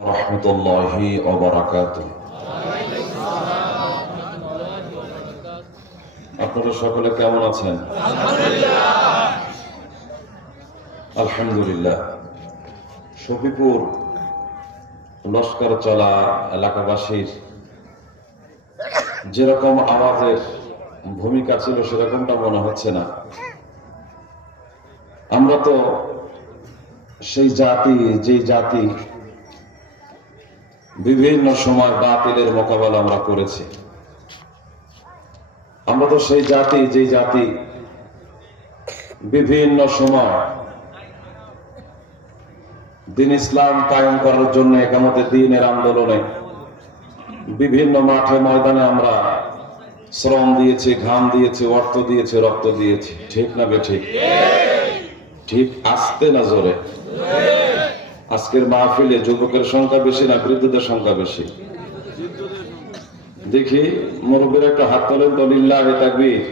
রাহমাতুল্লাহি ওয়া বারাকাতুহু। আপনারা সকলে কেমন আছেন? আলহামদুলিল্লাহ। শফিপুর লস্কর চলা এলাকাবাসীর যেরকম আওয়াজের ভূমিকা ছিল সেরকমটা মনে হচ্ছে না। আমরা তো সেই জাতি যে জাতি বিভিন্ন সময় বাতিলের মোকাবেলা আমরা করেছি। আমরা তো সেই জাতি যে জাতি বিভিন্ন সময় দিন ইসলাম কায়েম করার জন্য একামতে দ্বীনের আন্দোলনে বিভিন্ন মাঠে ময়দানে আমরা শ্রম দিয়েছি, ঘাম দিয়েছি, অর্থ দিয়েছি, রক্ত দিয়েছি। ঠিক না বেঠিক? ঠিক আসতে না জোরে? আজকের মাহফিলে যুবকের সংখ্যা বেশি না বৃদ্ধদের সংখ্যা বেশি? দেখি মুরব্বীরা একটা হাত তোলেন তো। লিল্লাহি তাকবীর।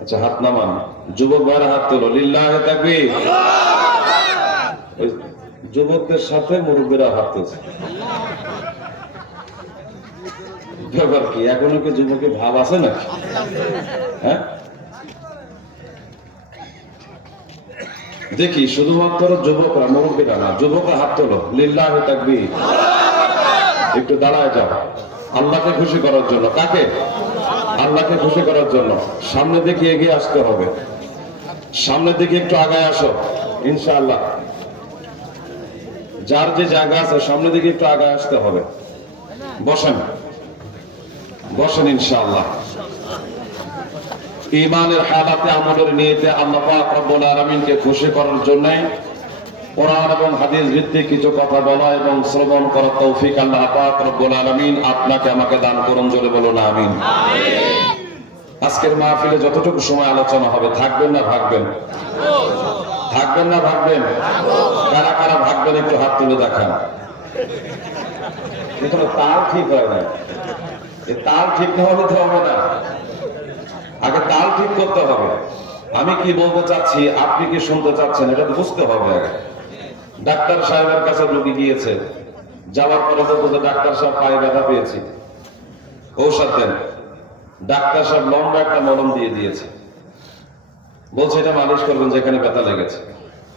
আচ্ছা, হাত নামান। যুবক ভাইরা হাত তোলো। লিল্লাহি তাকবীর। যুবকদের সাথে মুরব্বীরা হাত তুলছে। ব্যাপার কি? এখনো কি যুবকের ভাব আছে নাকি? হ্যাঁ, দেখি শুধুমাত্র যুবকরা, মুরব্বীরা না, যুবকরা হাত তোলো। লিল্লাহি তাকবীর। একটু দাঁড়ায় যাও আল্লাহকে খুশি করার জন্য। কাকে? আল্লাহকে খুশি করার জন্য। সামনের দিকে এগিয়ে আসতে হবে। সামনের দিকে একটু আগায় আসো ইনশাআল্লাহ। যার যে জায়গা আছে সামনের দিকে একটু আগায় আসতে হবে। বসেন বসেন ইনশাআল্লাহ। ঈমানের হালাতে আমলের নিয়তে আল্লাহ পাক রব্বুল আলামিনকে খুশি করার জন্য কোরআন এবং হাদিস ভিত্তিক কিছু কথা বলা এবং শ্রবণ করার তৌফিক আল্লাহ পাক রব্বুল আলামিন আপনাকে আমাকে দান করুন। জোরে বলুন আমিন। আজকের মাহফিলে যতটুকু সময় আলোচনা হবে, থাকবেন না ভাগবেন? থাকবেন না ভাগবেন? কারা কারা ভাগবেন একটু হাত তুলে দেখান। এখানে তাল ঠিক হয় না। এই তাল ঠিক না হলে তো হবে না। আগে তাল ঠিক করতে হবে। আমি কি বলতে চাচ্ছি, আপনি কি শুনতে চাচ্ছেন, এটা বুঝতে হবে আগে। ডাক্তার সাহেবের কাছে রোগী গিয়েছে, যাওয়ার পরে বলতে ডাক্তার সাহেব পায়ে ব্যথা পেয়েছি, ঔষধ দেন। ডাক্তার সাহেব লম্বা একটা মলম দিয়ে দিয়েছে, বলছে এটা মালিশ করবেন যেখানে ব্যথা লেগেছে।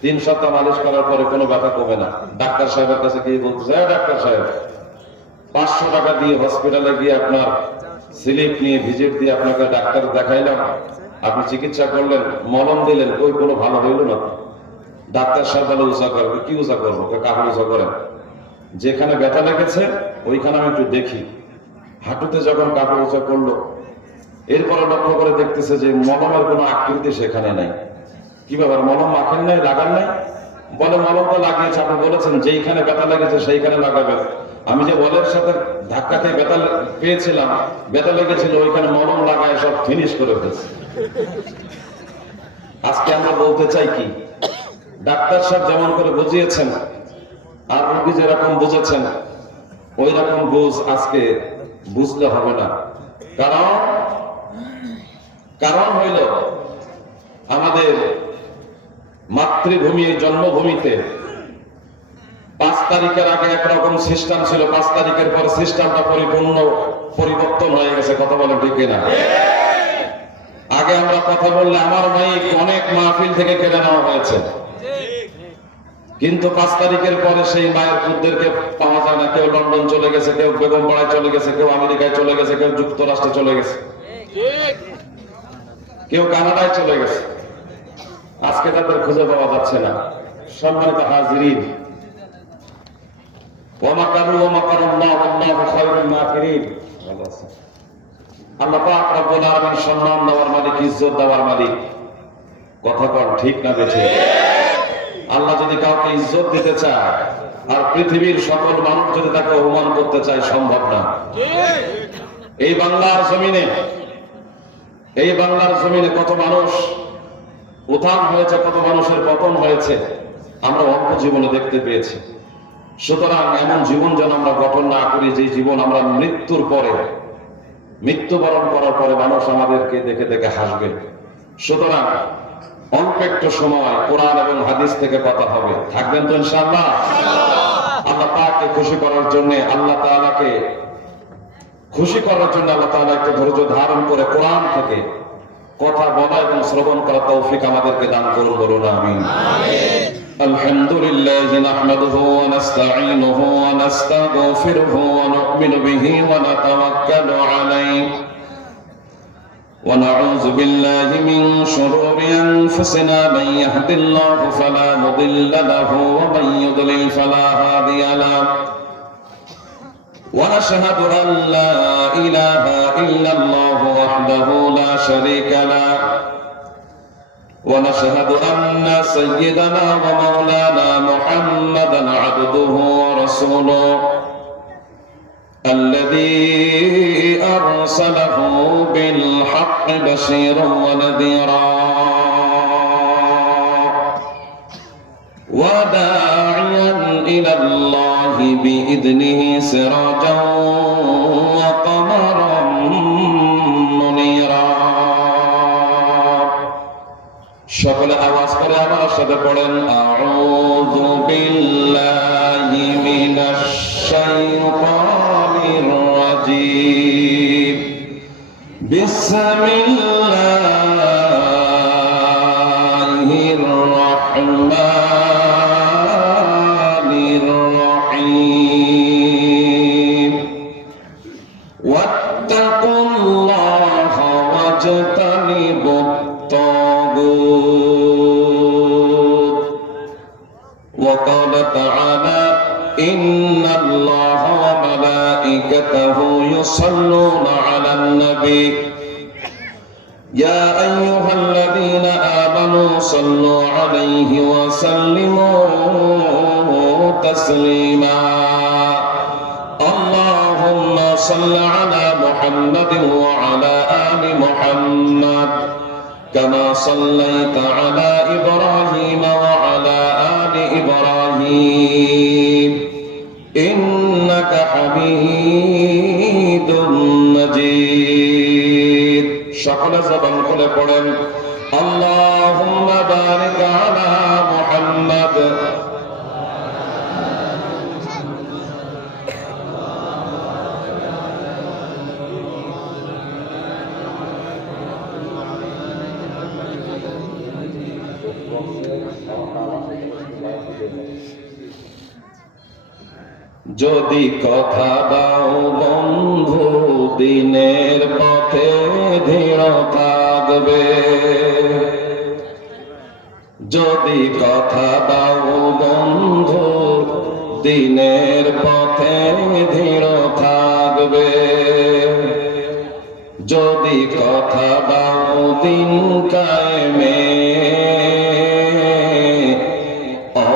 3 সপ্তাহ মালিশ করার পরে কোনো ব্যথা কমে না। ডাক্তার সাহেবের কাছে গিয়ে বলছে, ডাক্তার সাহেব 500 টাকা দিয়ে হসপিটালে গিয়ে আপনার স্লিপ নিয়ে ভিজিট দিয়ে আপনাকে ডাক্তার দেখাইলাম, আপনি চিকিৎসা করলেন, মলম দিলেন, ওই কোনো ভালো হইল না। ডাক্তার সাহেব বলে উঁচা করবে। কি উঁচা করবো? কাপড় উঁচা করেন। যেখানে ব্যথা লেগেছে ওইখানে আমি একটু দেখি। হাঁটুতে যখন কাপড় উঁচা করলো, এরপরে লক্ষ্য করে দেখতেছে যে মলমের কোনো আকৃতি সেখানে নাই। কি ব্যাপার, মলম মাখেন নাই, লাগান নাই? বলে মলম তো লাগিয়েছে, আপনি বলেছেন যেইখানে ব্যথা লেগেছে সেইখানে লাগাবেন। আমি যে বলের সাথে ধাক্কা খেয়ে ব্যথা পেয়েছিলাম, ব্যথা লেগেছিল, ওইখানে মলম লাগায় সব ফিনিশ করে ফেলছে। আজকে আমরা বলতে চাই কি, ডাক্তার সাহেব যেমন করে বুঝিয়েছেন আর রোগী যেরকম বুঝেছেন ওই রকম বুঝ আজকে বুঝলে হবে না। কারণ হইল আমাদের মাতৃভূমি, জন্মভূমিতে 5 তারিখের আগে একরকম সিস্টেম ছিল, 5 তারিখের পরে সিস্টেমটা পরিপূর্ণ পরিবর্তন হয়ে গেছে। কথা বলেন ঠিক না? আগে আমরা কথা বললে আমার মাইক অনেক মাহফিল থেকে কেড়ে নেওয়া হয়েছে, কিন্তু 5 তারিখের পরে সেই মায়ের পুত্রদেরকে পাওয়া যায় না। কেউ লন্ডন চলে গেছে, কেউ বেগমপাড়ায় চলে গেছে, কেউ আমেরিকায় চলে গেছে, কেউ যুক্তরাষ্ট্রে চলে গেছে, কেউ কানাডায় চলে গেছে। আজকে তাদের খুঁজে পাওয়া যাচ্ছে না। সম্মানিত হাজিরিন, ওয়া মাকারু ওয়া মাকারাল্লাহু ওয়াল্লাহু খায়রুল মাকিরিন। আল্লাহ পাক রব্বুল আলামিন সম্মান দেওয়ার মালিক, ইজ্জত দেওয়ার মালিক। কথা বল ঠিক না বেঠিক? আল্লাহ যদি কাউকে ইজ্জত দিতে চায় আর পৃথিবীর সকল মানুষ যদি তাকে অপমান করতে চায়, সম্ভব না। এই বাংলার জমিনে কত মানুষ উত্থান হয়েছে, কত মানুষের পতন হয়েছে, আমরা অল্প জীবনে দেখতে পেয়েছি। সুতরাং এমন জীবন যেন আমরা গঠন না করি যে জীবন আমরা মৃত্যুবরণ করার পরে মানুষ আমাদেরকে দেখে দেখে হাসবে। সুতরাং অল্প একটু সময় কোরআন এবং হাদিস থেকে কথা হবে। থাকবেন তো ইনশাআল্লাহ? করার জন্য আল্লাহ তাআলাকে খুশি করার জন্য আল্লাহ তাআলা একটা ধৈর্য ধারণ করে কোরআন থেকে কথা বলা এবং শ্রবণ করার তৌফিক আমাদেরকে দান করুন, বলুন আমিন। আলহামদুলিল্লাহ নাহমাদুহু ওয়া নাস্তাঈনুহু ওয়া নাস্তাগফিরুহু ওয়া নু'মিনু বিহি ওয়া নাতাওয়াক্কালু আলাইহি ওয়া নাউযু বিল্লাহি মিন শুরুরি আনফুসিনা মান ইয়াহদিল্লাহু ফালা মুদিল্লা লাহু ওয়া মান ইউদ্লিল ফালা হাদিয়া লাহু ونشهد أن لا إله إلا الله وحده لا شريك له ونشهد أن سيدنا ومولانا محمدا عبده ورسوله الذي أرسله بالحق بشيرا ونذيرا وداعيا إلى الله بإذنه سراجا وقمرا منيرا সকলে আওয়াজ করে আমার সাথে পড়েন আউযু বিল্লাহি মিনাশ শাইতানির রাজীম বিসমিল্লাহির রাহমানির রহিম ওয়াত্তাকুল্লাহা ওয়াজতানিবুত وقال تعالى إن الله وملائكته يصلون على النبي يا أيها الذين آمنوا صلوا عليه وسلموا تسليما اللهم صل على محمد وعلى آل محمد كما صليت على إبراهيم وعلى آل إبراهيم إنك حميد مجيد شكل زبان كل قرن اللهم بارك على محمد যদি কথা দাও বন্ধু দিনের পথে দৃঢ় থাকবে যদি কথা দাও বন্ধু দিনের পথে দৃঢ় থাকবে যদি কথা দাও দিন কায়েমে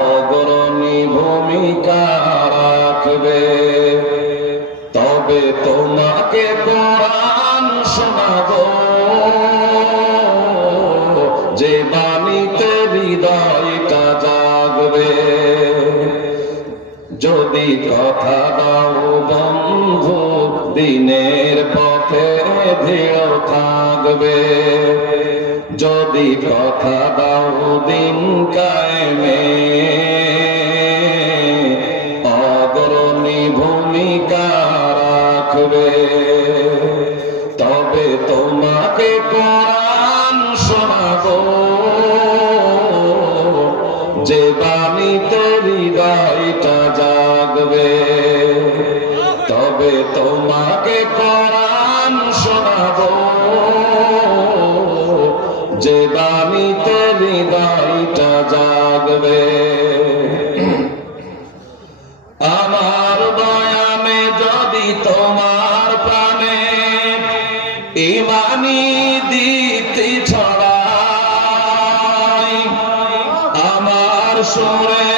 অগ্রণী ভূমিকা রাখবে তবে তোমাকে কোরআন শোনাবো যে বাণীতে হৃদয়টা জাগবে যদি কথা দাও বন্ধু দিনের পথে দৃঢ় থাকবে যদি কথা দাও দিন কায়েমে অগ্রণী ভূমিকা রাখবে তবে তোমাকে কোরআন শোনাবো যে বাণীতে হৃদয়টা জাগবে তবে তোমাকে কোরআন শোনাবো যে বাণীতে হৃদয়টা জাগবে আমার বয়ানে যদি তোমার প্রাণে ইমানি দীপ্তি ছড়ায় আমার সুরে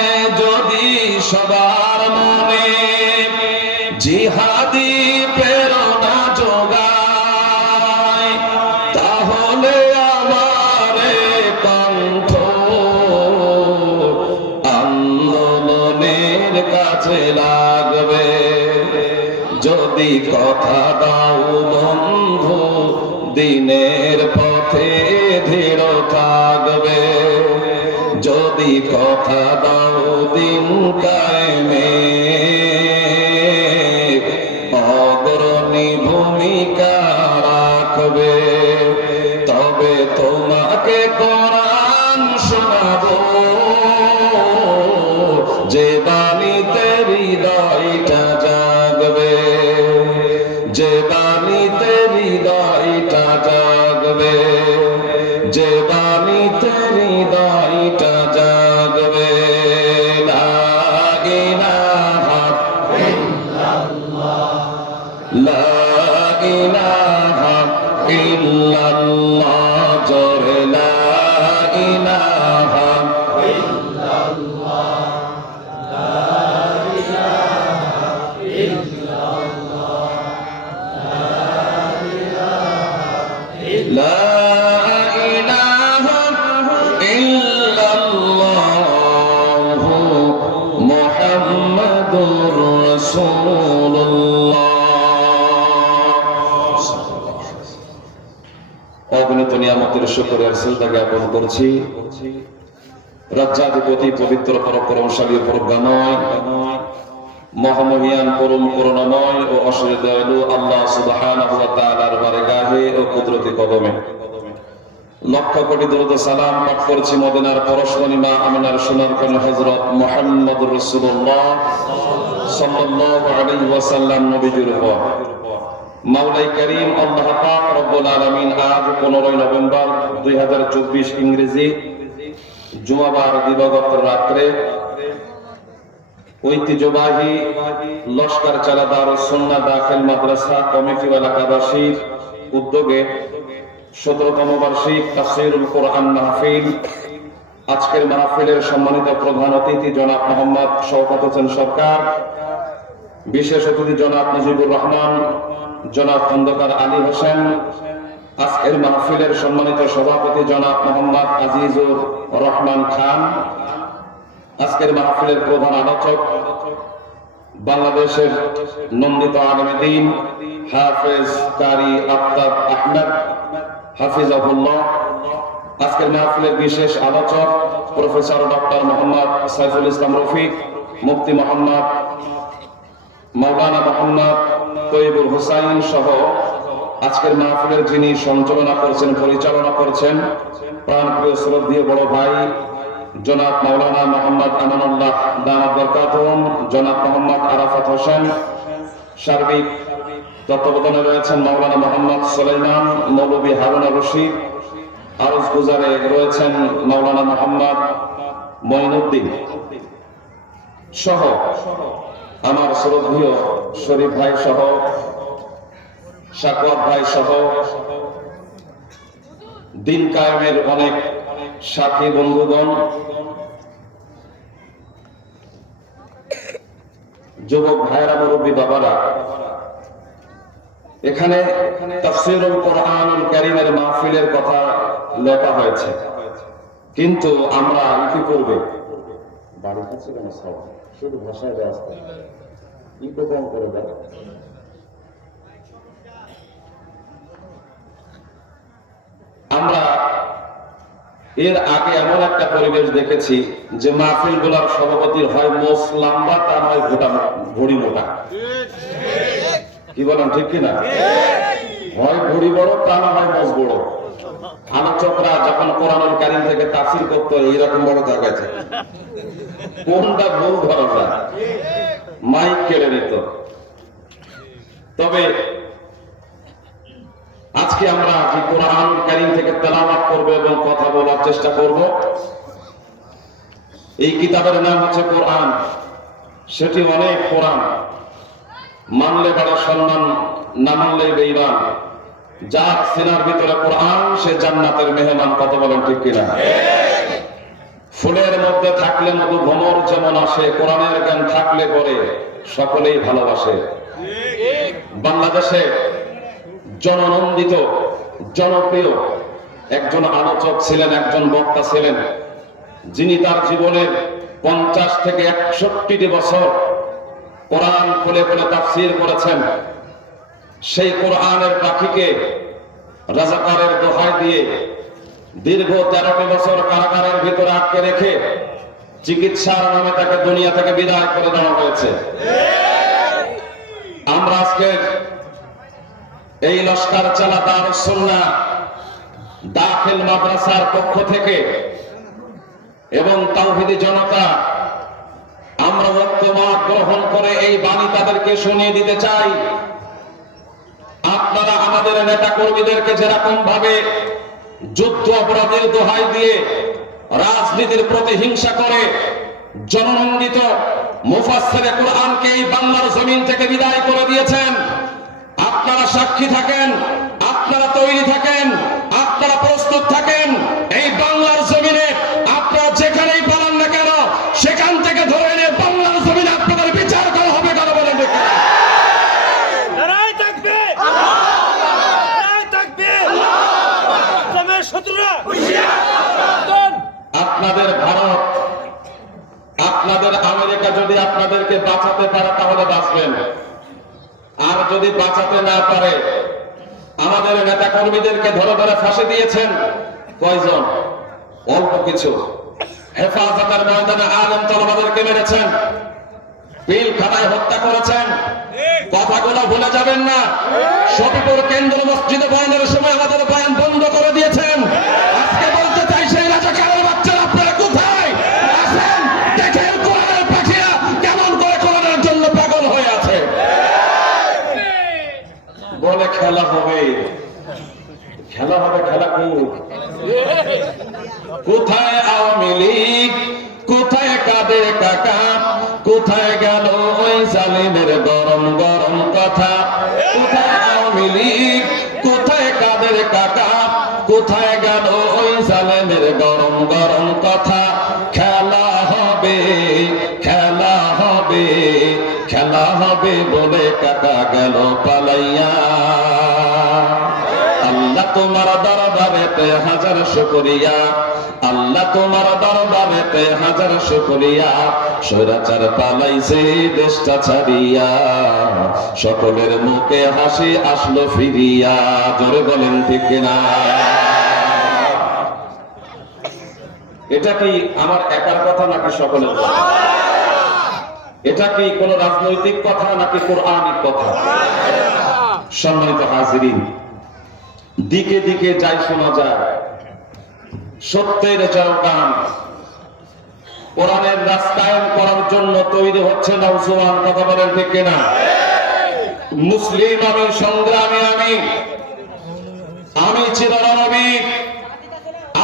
যদি সবার মনে জিহাদি প্রেরণা যোগায় তাহলে আমার কণ্ঠ আন্দোলনের কাছে লাগবে যদি কথা দাও বন্ধু দিনের পথে দৃঢ় থাকবে যদি কথা দাও দিন কায়েমে বাণীতে হৃদয়টা জাগবে, যে বাণীতে হৃদয়টা জাগবে, যে বাণীতে হৃদয়টা জাগবে। লা ইলাহা ইল্লাল্লাহ, লা ইলাহা ইল্লাল্লাহ, জোরে লা ইলাহা ইল্লাল্লাহ, লা ইলাহা ইল্লাল্লাহ, লা ইলাহা ইল্লাল্লাহ, মুহাম্মাদুর রাসূলুল্লাহ। অগণিত নিয়ামতের শুকরিয়ার সিজদা জ্ঞাপন করছি। রাজ্যাধিপতি পবিত্র পরাক্রমশালী পরজ্ঞাময় মহামহিয়ান পরম করুণাময় ও অসীম দয়ালু আল্লাহ সুবহানাহু ওয়া তাআলার বারগাহে ও কুদরতি কদমে লক্ষ কোটি দরুদ ও সালাম পাঠ করছি মদিনার পরশমণি মা আমিনার সোনার কন্যা হযরত মুহাম্মদুর রাসূলুল্লাহ সাল্লাল্লাহু আলাইহি ওয়াসাল্লাম নবীজির উপর। মাওলাই করিম আল্লাহ পাক রব্বুল আলামিন আজ 15 নভেম্বর 2024 ইংরেজি জুমাবার দিবাগত রাত্রে ঐতিহ্যবাহী লস্কর চালা দারুস সুন্নাহ দাখিল মাদ্রাসা কমিটি ও এলাকাবাসীর উদ্যোগে 17তম বার্ষিক তাফসীরুল কোরআন মাহফিল। আজকের মাহফিলের সম্মানিত প্রধান অতিথি জনাব মোহাম্মদ শওকত হোসেন সরকার, বিশেষ অতিথি জনাব মুজিবুর রহমান, জনাব খন্দকার আলী হোসেন, আজকের মাহফিলের সম্মানিত সভাপতি জনাব মোহাম্মদ আজিজুর রহমান খান, আজকের মাহফিলের প্রধান আলোচক বাংলাদেশের নন্দিত আলেমে দ্বীন হাফেজ কারি আফতাব আহমেদ হাফিজাহুল্লাহ, আজকের মাহফিলের বিশেষ আলোচক প্রফেসর ডক্টর মোহাম্মদ সাইফুল ইসলাম রফিক, মুফতি মোহাম্মদ মাওলানা মোহাম্মদ তৈয়বুল হুসাইন সহ আজকের মাহফিলের যিনি সঞ্চালনা করছেন, পরিচালনা করছেন প্রাণপ্রিয় শ্রদ্ধেয় বড় ভাই জনাব মাওলানা মোহাম্মদ আমানুল্লাহ দামাত বরকাতুহুম, জনাব মোহাম্মদ আরাফাত হোসেন। সার্বিক তত্ত্বাবধানে রয়েছেন মাওলানা মোহাম্মদ সুলাইমান, মৌলভী হারুন রশিদ। আরজ গুজারে রয়েছেন মাওলানা মোহাম্মদ মঈনুদ্দিন সহ আমার শ্রদ্ধেয় শরীফ ভাই সহ সাকওয়াত ভাই সহ দিন কায়েমের অনেক সাথী বন্ধুগণ, যুবক ভাইরা, মুরব্বী বাবারা, এখানে তাফসীরুল কোরআনুল কারীমের মাহফিলের কথা লেখা হয়েছে, কিন্তু আমরা ইতিপূর্বে বাড়ি কাছে কেন সব শুধু ভাষায় ব্যস্ত ইকো কম করে দেয়। আমরা এর আগে এমন একটা পরিবেশ দেখেছি যে মাহফিল গুলার সভাপতির হয় মোষ লম্বা, তার হয় ভুড়ি মোটা। কি বলেন, ঠিক কিনা? হয় ভুড়ি বড়, তা না হয় মোষ বড়। আলোচকরা যখন কোরআনুল কারীম থেকে তাফসীর করতো এইরকম বড় জায়গায় কোনটা ভুল ধরা যায়, মাইক কেড়ে নিত। তবে আজকে আমরা যে কোরআনুল কারীম থেকে তেলাওয়াত করব এবং কথা বলার চেষ্টা করব, এই কিতাবের নাম হচ্ছে কোরআন। সেটি অনেক কোরআন, মানলে বড় সম্মান, না মানলে বেঈমান। যার সিনার ভিতরে কোরআন সে জান্নাতের মেহমান। কথা বলেন, ঠিক কিনা? ফুলের মধ্যে থাকলে মধু ভ্রমর যেমন আসে, কোরআনের জ্ঞান থাকলে পরে সকলেই ভালোবাসে। বাংলাদেশে জননন্দিত জনপ্রিয় একজন আলোচক ছিলেন, একজন বক্তা ছিলেন, যিনি তার জীবনের 50 থেকে 61টি বছর কোরআন খুলে খুলে তাফসীর করেছেন। সেই কোরআনের পাখিকে রাজাকারের দোহাই দিয়ে দীর্ঘ 13টি বছর কারাগারের ভিতরে আটকে রেখে চিকিৎসার নামে তাকে দুনিয়া থেকে বিদায় করে দেওয়া হয়েছে। আমরা আজকে এই লস্কর চালা দারুস সুন্নাহ দাখিল মাদ্রাসার পক্ষ থেকে এবং তাওহীদি জনতা আমরা ঐক্যমত গ্রহণ করে এই বাণী তাদেরকে শুনিয়ে দিতে চাই। আপনারা আমাদের নেতা কর্মীদেরকে যেরকম ভাবে যুদ্ধ অপরাধের দোহাই দিয়ে রাজনীতির প্রতিহিংসা করে জননন্দিত মুফাসসিরে কোরআনকে এই বাংলার জমিন থেকে বিদায় করে দিয়েছেন, আপনারা সাক্ষী থাকেন, আপনারা তৈরি থাকেন, আপনারা প্রস্তুত থাকেন। এই বাংলার জমিনে আপনারা যেখানেই পালান না কেন সেখান থেকে ধরে এনে বাংলার জমিনে আপনাদের বিচার করা হবে। কথা বলেন ঠিক কিনা? নারায়ে তাকবীর, নারায়ে তাকবীর, ইসলামের শত্রুরা হুঁশিয়ার। আপনাদের ভারত, আপনাদের আমেরিকা যদি আপনাদেরকে বাঁচাতে পারে তাহলে বাঁচবেন, আর যদি বাঁচাতে না পারে, আমাদের নেতা কর্মীদেরকে ধরে ধরে ফাঁসি দিয়েছেন কয়জন? অল্প কিছু। হেফাজতের ময়দানে আলেম তলবাদেরকে মেরেছেন, পিলখানায় হত্যা করেছেন। কথাগুলো ভুলে যাবেন না। শফিপুর কেন্দ্র মসজিদে বয়ানের সময় আমাদের বয়ান বন্ধ করে দিয়েছেন। আজকে বলতে চাই, সেই রাজাকারের বাচ্চারা আপনারা কোথায় আছেন? দেখেন কোরআনের পাখিরা কেমন করে কোরআনের জন্য পাগল হয়ে আছে। বলে খেলা হবে, খেলা হবে, খেলা কোথায় আওয়ামী লীগ, কোথায় কাদের কাকা, কোথায় গেল ওই জালিমের গরম গরম কথা? কোথায় আওয়ামী লীগ, কোথায় কাদের কাকা, কোথায় গেল ওই জালিমের গরম গরম কথা? খেলা হবে, খেলা হবে, খেলা হবে বলে কাকা গেল পালাইয়া। আল্লাহ তোমার দরবারেতে হাজার শুকরিয়া, আল্লাহ তোমার দরবারেতে হাজার শুকরিয়া। স্বৈরাচার পালাইছে দেশটা ছাড়িয়া, সকলের মুখে হাসি আসলো ফিরিয়া। জোরে বলেন ঠিক কিনা? এটা কি আমার একার কথা নাকি সকলের কথা? এটা কি কোন রাজনৈতিক কথা নাকি কোরআনিক কথা? সম্মানিত হাজিরিন, দিকে দিকে যাই শোনা যায় সত্যের জয়গান। কোরআনের রাস্তায়ন করার জন্য তৈরি হচ্ছে নওজোয়ান। কথা বলেন ঠিক কিনা? মুসলিম আমি, সংগ্রামী আমি, আমি চিররণবী,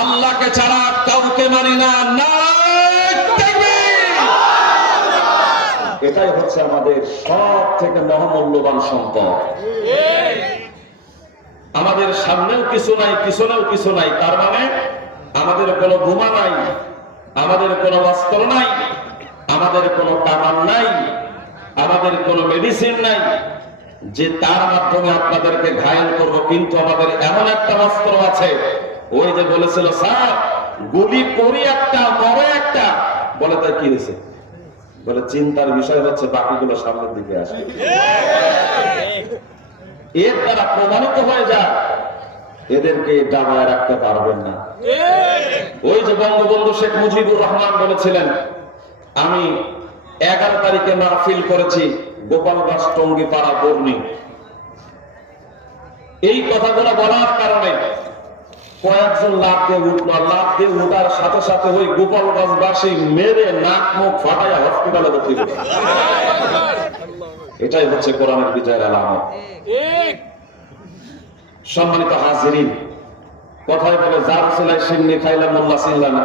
আল্লাহকে ছাড়া কাউকে মানি না। নারায়ে তাকবীর! এটাই হচ্ছে আমাদের সব থেকে মহামূল্যবান সম্পদ। আমাদের সামনেও কিছু নাই, পিছনেও কিছু নাই, তার মানে আমাদের কোনো বোমা নাই, আমাদের কোনো অস্ত্র নাই, আমাদের কোনো কামান নাই, আমাদের কোনো মেডিসিন নাই যে তার মাধ্যমে আপনাদেরকে ঘায়েল করব। কিন্তু আমাদের এমন একটা অস্ত্র আছে, ওই যে বলেছিল স্যার গুলি করি একটা মরে একটা, বলে তাই কি হয়েছে? বলে চিন্তার বিষয় হচ্ছে বাকিগুলো সামনের দিকে আসে। এর দ্বারা প্রমাণিত হয়ে যায় এদেরকে দাবায় রাখতে পারবেন না। ওই যে বঙ্গবন্ধু শেখ মুজিবুর রহমান বলেছিলেন, আমি 11 তারিখে মাহফিল করেছি গোপালগঞ্জ টঙ্গিপাড়া বর্ণি। এই কথাগুলো বলার কারণে কয়েকজন লাভ দিয়ে উঠলো, লাভ দিয়ে উঠার সাথে সাথে ওই গোপালগঞ্জবাসী মেরে নাক মুখ ফাটাইয়া হসপিটালে ভর্তি করে। এটাই হচ্ছে কোরআনের বিজয়ের আলামত। সম্মানিত হাজিরিন, কথায় বলে যার ছেলায় সিন্নি খাইলে মোল্লা চিনলা না।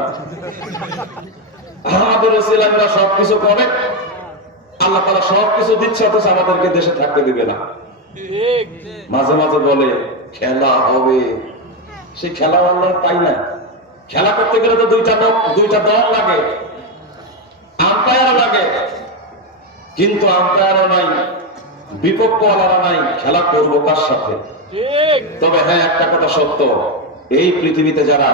আমাদের ছেলেরা সবকিছু করে, আল্লাহ তাআলা সবকিছু দিচ্ছে, অথচ আমাদেরকে দেশে থাকতে দিবে না। মাঝে মাঝে বলে খেলা হবে, সেই খেলা আল্লাহ তাই না। খেলা করতে গেলে তো দুইটা দল লাগে, আম্পায়ার লাগে, কিন্তু আম্পায়ারও নাই, বিপক্ষওয়ালারা নাই, খেলা করবো কার সাথে? তবে হ্যাঁ, একটা কথা সত্য, এই পৃথিবীতে যারা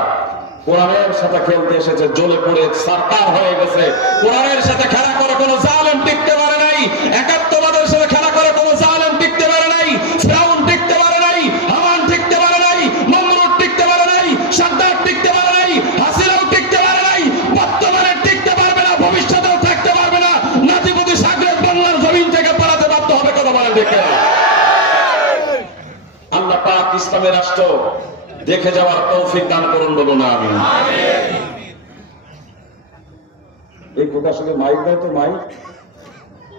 কোরআনের সাথে খেলতে এসেছে জ্বলে পড়ে সরকার হয়ে গেছে, কোরআনের সাথে খেলা করে কোনো জালেম টিকতে পারে নাই, একাত্মবাদের সাথে খেলা করে কোনো জালেম টিকতে পারে নাই, ফিরআউন টিকতে পারে নাই, হামান টিকতে পারে নাই, নমরুদ টিকতে পারে নাই, সাদ্দাত টিকতে পারে নাই, হাসিনাও টিকতে পারে নাই, বর্তমানে টিকতে পারবে না, ভবিষ্যতেও থাকতে পারবে না। নাতিপুতি সাগরের বাংলার জমিন থেকে পালাতে বাধ্য হবে। কথা বলেন দেখে আল্লাহ পাক ইসলামের রাষ্ট্র দেখে যাওয়ার তৌফিক দান করুন, বলুন আমিন। এই কথা শুধু মাইক দাও তো, মাইক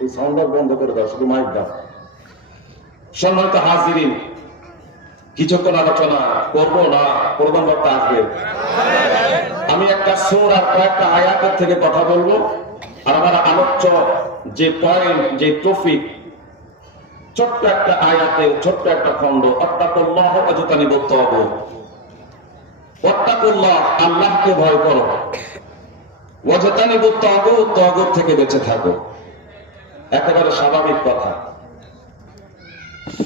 এই সাউন্ডার বন্ধ করে দাও, শুধু মাইক দাও। সম্মানিত হাজিরিন, কিছুক্ষণ আলোচনা করবো না, প্রধান বক্তা আসবে। আমি একটা সূরা আর কয়েকটা আয়াতের থেকে কথা বলবো, আর আমার আলোচ্য যে পয়েন্ট, যে টপিক, ছোট্ট একটা আয়াতে ছোট্ট একটা খণ্ড, আত্তাকুল্লাহ ওয়াজতানিবুত তাগুত। ওয়াত্তাকুল্লাহ, আল্লাহকে ভয় করো, ওয়াজতানিবুত তাগুত, তাগুত থেকে বেঁচে থাকো। একেবারে স্বাভাবিক কথা।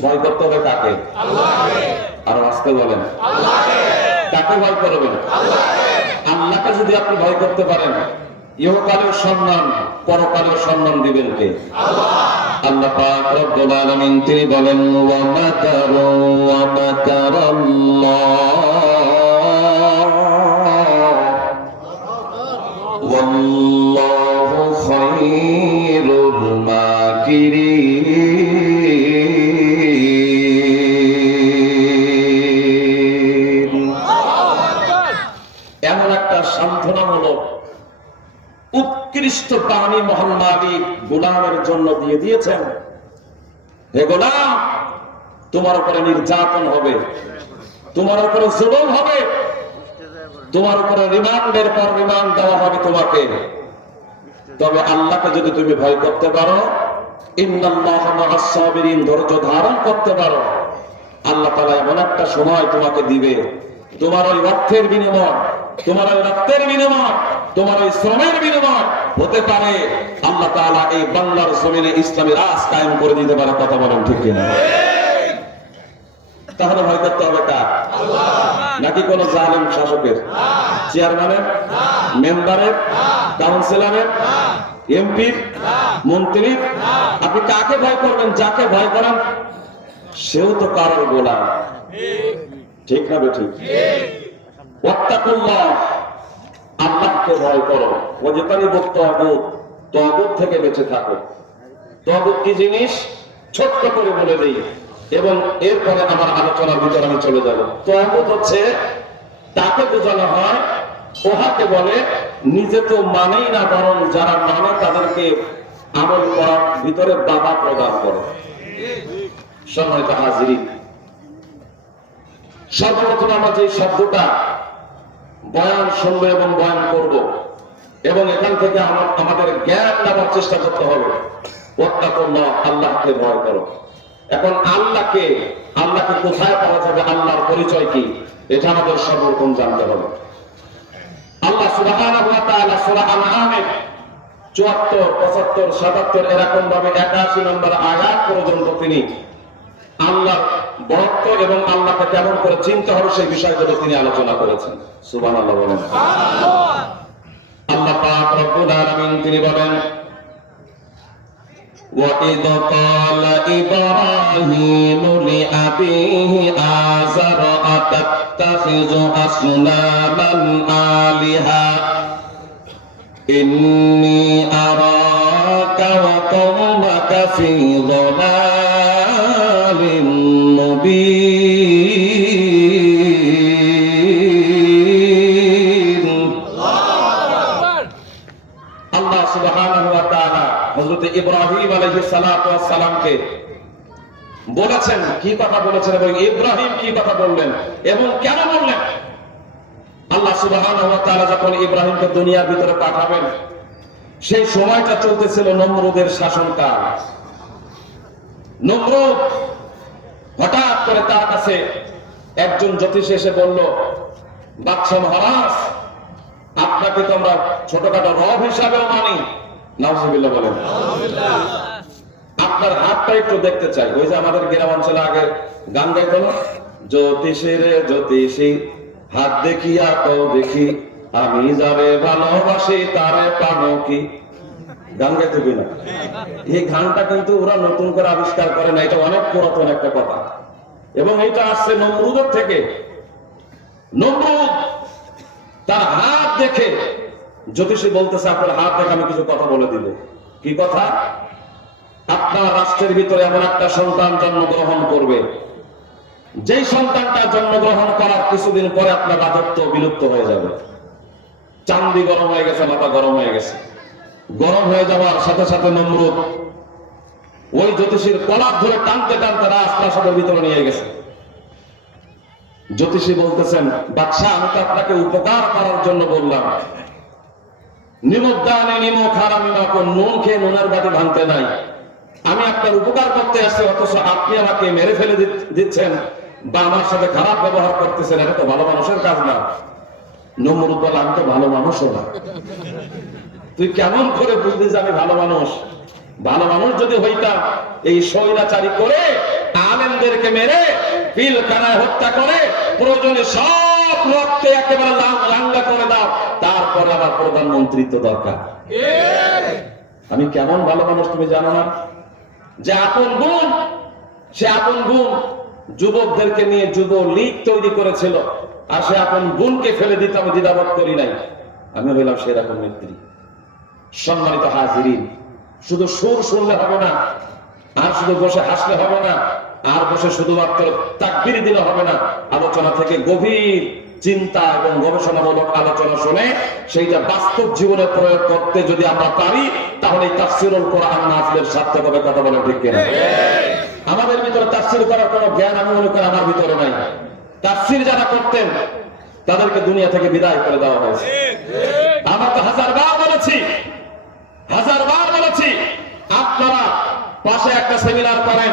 ভয় করতে হবে কাকে? আল্লাহকে। আর আসতে বলেন আল্লাহকে। কাকে ভয় করবেন? আল্লাহকে। আল্লাহকে যদি আপনি ভয় করতে পারেন, ইহকালেও সম্মান, পরকালেও সম্মান দিবেন কে? আল্লাহ। আল্লাহ পাক রব্বুল আলামিন তিনি বলেন, ওয়া মাকারু ওয়া মাকারাল্লাহ ওয়াল্লাহু খায়রুল মাকিরিন। এমন একটা সান্ত্বনামূলক উৎকৃষ্ট বাণী মহান মালিক গোলামের জন্য দিয়ে দিয়েছেন। হে গোলাম, তোমার উপরে নির্যাতন হবে, তোমার উপরে জুলুম হবে, তোমার উপরে রিমান্ডের পর রিমান্ড দেওয়া হবে তোমাকে। তবে আল্লাহকে যদি তুমি ভয় করতে পারো, ইন্নাল্লাহা মা'আস সাবিরিন, ধৈর্য ধারণ করতে পারো, আল্লাহ তাআলা এমন একটা সময় তোমাকে দিবে, তোমার ওই অর্থের বিনিময়, তোমার ওই রক্তের বিনিময়, তোমার ওই শ্রমের বিনিময় হতে পারে আল্লাহ তাআলা এই বাংলার জমিনে ইসলামী রাজ কায়েম করে দিতে পারে। কথা বলেন ঠিক কিনা? তাহলে ভয় করতে হবে কার? আল্লাহ। নাকি কোন জালেম শাসকের, চেয়ারম্যানের, মেম্বারের, কাউন্সিলরের, এমপির, মন্ত্রীর? আপনি কাকে ভয় করবেন? যাকে ভয় করেন সেও তো কারোর গোলাম, ঠিক না বেঠিক? ওয়াত্তাকুল্লাহ, আল্লাহকে ভয় করো, ওয়াজতানিবুত তাগুত, তাগুত থেকে বেঁচে থাকো। তাগুত কি জিনিস ছোট্ট করে বলে দেই, এবং এরপরে আমার আলোচনার ভিতরে আমি চলে যাব। তাগুত হচ্ছে, তাকে বোঝানো হয়, ওহাকে বলে নিজে তো মানেই না, বরং যারা মানে তাদেরকে আমল করার ভিতরে বাধা প্রদান করে। সম্মানিত হাজিরিন, সর্বপ্রথম আমরা যে শব্দটা বয়ান শুনবো এবং বয়ান করব, এবং এখান থেকে আমাদের জ্ঞান নেওয়ার চেষ্টা করতে হবে। ওয়াত্তাকুল্লাহ, আল্লাহকে ভয় করো। এখন আল্লাহকে কোথায় পাওয়া যাবে, আল্লাহর পরিচয় কি, এটা আমাদের সর্বপ্রথম জানতে হবে। আল্লাহ সুবহানাহু ওয়া তাআলা সূরা আনআমের ৭৪, ৭৫, ৭৭ এরকম ভাবে ৮১ নম্বর আয়াত পর্যন্ত তিনি আল্লাহর বরত্ব এবং আল্লাহকে কেমন করে চিনতে হবে সেই বিষয়গুলো তিনি আলোচনা করেছেন। সুবহানাল্লাহ বলেন। আল্লাহ পাক রব্বুল আলামিন তিনি বলেন, وَإِذْ قَالَ إِبْرَاهِيمُ لِأَبِيهِ آزَرَ أَتَتَّخِذُ أَصْنَامًا آلِهَةً إِنِّي أَرَاكَ وَقَوْمَكَ فِي ضَلَالٍ مُبِينٍ। আল্লাহ সুবহানাহু ওয়া তাআলা হযরত ইব্রাহিম আলাইহিস সালাতু ওয়াস সালামকে বলেছেন, কি কথা বলেছেন এবং ইব্রাহিম কি কথা বললেন এবং কেন বললেন। আল্লাহ সুবহানাহু ওয়া তাআলা যখন ইব্রাহিমকে দুনিয়ার ভিতরে পাঠাবেন, সেই সময়টা চলতেছিল নমরুদের শাসনকাল। নমরুদ হঠাৎ করে তার কাছে একজন জ্যোতিষী এসে বলল, বাদশা মহারাজ, আপনাকে তো আমরা ছোটখাটো রব হিসাবেও মানি, নাউজুবিল্লাহ বলেন, আপনার হাতটা একটু দেখতে চাই। ওই যে আমাদের গ্রাম অঞ্চলে আগে গান গাইতো না, জ্যোতিষী রে জ্যোতিষী হাত দেখিয়া তো দেখি, আমি যারে ভালোবাসি তারে পাবো কি। গান গাইতে কিনা? এই গানটা কিন্তু ওরা নতুন করে আবিষ্কার করে না, এটা অনেক পুরাতন একটা কথা, এবং এটা আসছে নমরুদের থেকে। নমরুদ তার হাত দেখে, জ্যোতিষী বলতেছে, আপনার হাত দেখে আমি কিছু কথা বলে দিব। কি কথা? আপনার রাষ্ট্রের ভিতরে এমন একটা সন্তান জন্মগ্রহণ করবে, যেই সন্তানটা জন্মগ্রহণ করার কিছুদিন পরে আপনার রাজত্ব বিলুপ্ত হয়ে যাবে। চান্দি গরম হয়ে গেছে, মাথা গরম হয়ে গেছে। গরম হয়ে যাওয়ার সাথে সাথে নমরুদ ওই জ্যোতিষীর কলার ধরে টানতে টানতে রাজপ্রাসাদের ভিতরে নিয়ে গেছে। জ্যোতিষী বলতেছেন, বাদশাহ আমি তো আপনাকে উপকার করার জন্য বললাম, নিমুদ্দানে নিমুখ হারামি না, কোন নুন খেয়ে নুনের বাটি ভাঙতে নাই। আমি আপনার উপকার করতে আসছি, অথচ আপনি আমাকে মেরে ফেলে দিচ্ছেন বা আমার সাথে খারাপ ব্যবহার করতেছেন, এটা তো ভালো মানুষের কাজ না। নমরুদ বলে, আমি তো ভালো মানুষও না। তুই কেমন করে বুঝলি যে আমি ভালো মানুষ? ভালো মানুষ যদি হইতাম এই স্বৈরাচারী করে আলেমদেরকে মেরে পিলখানায় হত্যা করে প্রয়োজনে সব রক্তে একেবারে রাঙ্গা করে দাও, তারপরে আবার প্রধানমন্ত্রিত্ব দরকার। আমি কেমন ভালো মানুষ তুমি জানো না? যে আপন বোন, সে আপন বোন যুবকদেরকে নিয়ে যুব লীগ তৈরি করেছিল, আর সে আপন বোনকে ফেলে দিতে আমি দ্বিধাবোধ করি নাই। আমি হইলাম সেরকম নেত্রী। সম্মানিত হাজিরিন, শুধু সুর শুনলে হবে না, আর শুধু বসে হাসলে হবে না, আর বসে শুধুমাত্র তাকবীর দিলে হবে না। আলোচনা থেকে গভীর চিন্তা এবং গবেষণামূলক আলোচনা শুনে সেইটা বাস্তব জীবনে প্রয়োগ করতে যদি আমরা পারি, তাহলে তাফসীরুল কোরআন মাহফিলের সার্থক হবে। কথা বলে ঠিক কিনা? আমাদের ভিতরে তাফসীর করার কোনো জ্ঞান আমি মনে করি আমার ভিতরে নাই। তাফসীর যারা করতেন তাদেরকে দুনিয়া থেকে বিদায় করে দেওয়া হয়েছে। আমরা তো হাজারবার বলেছি, আপনারা পাশে একটা সেমিনার করেন,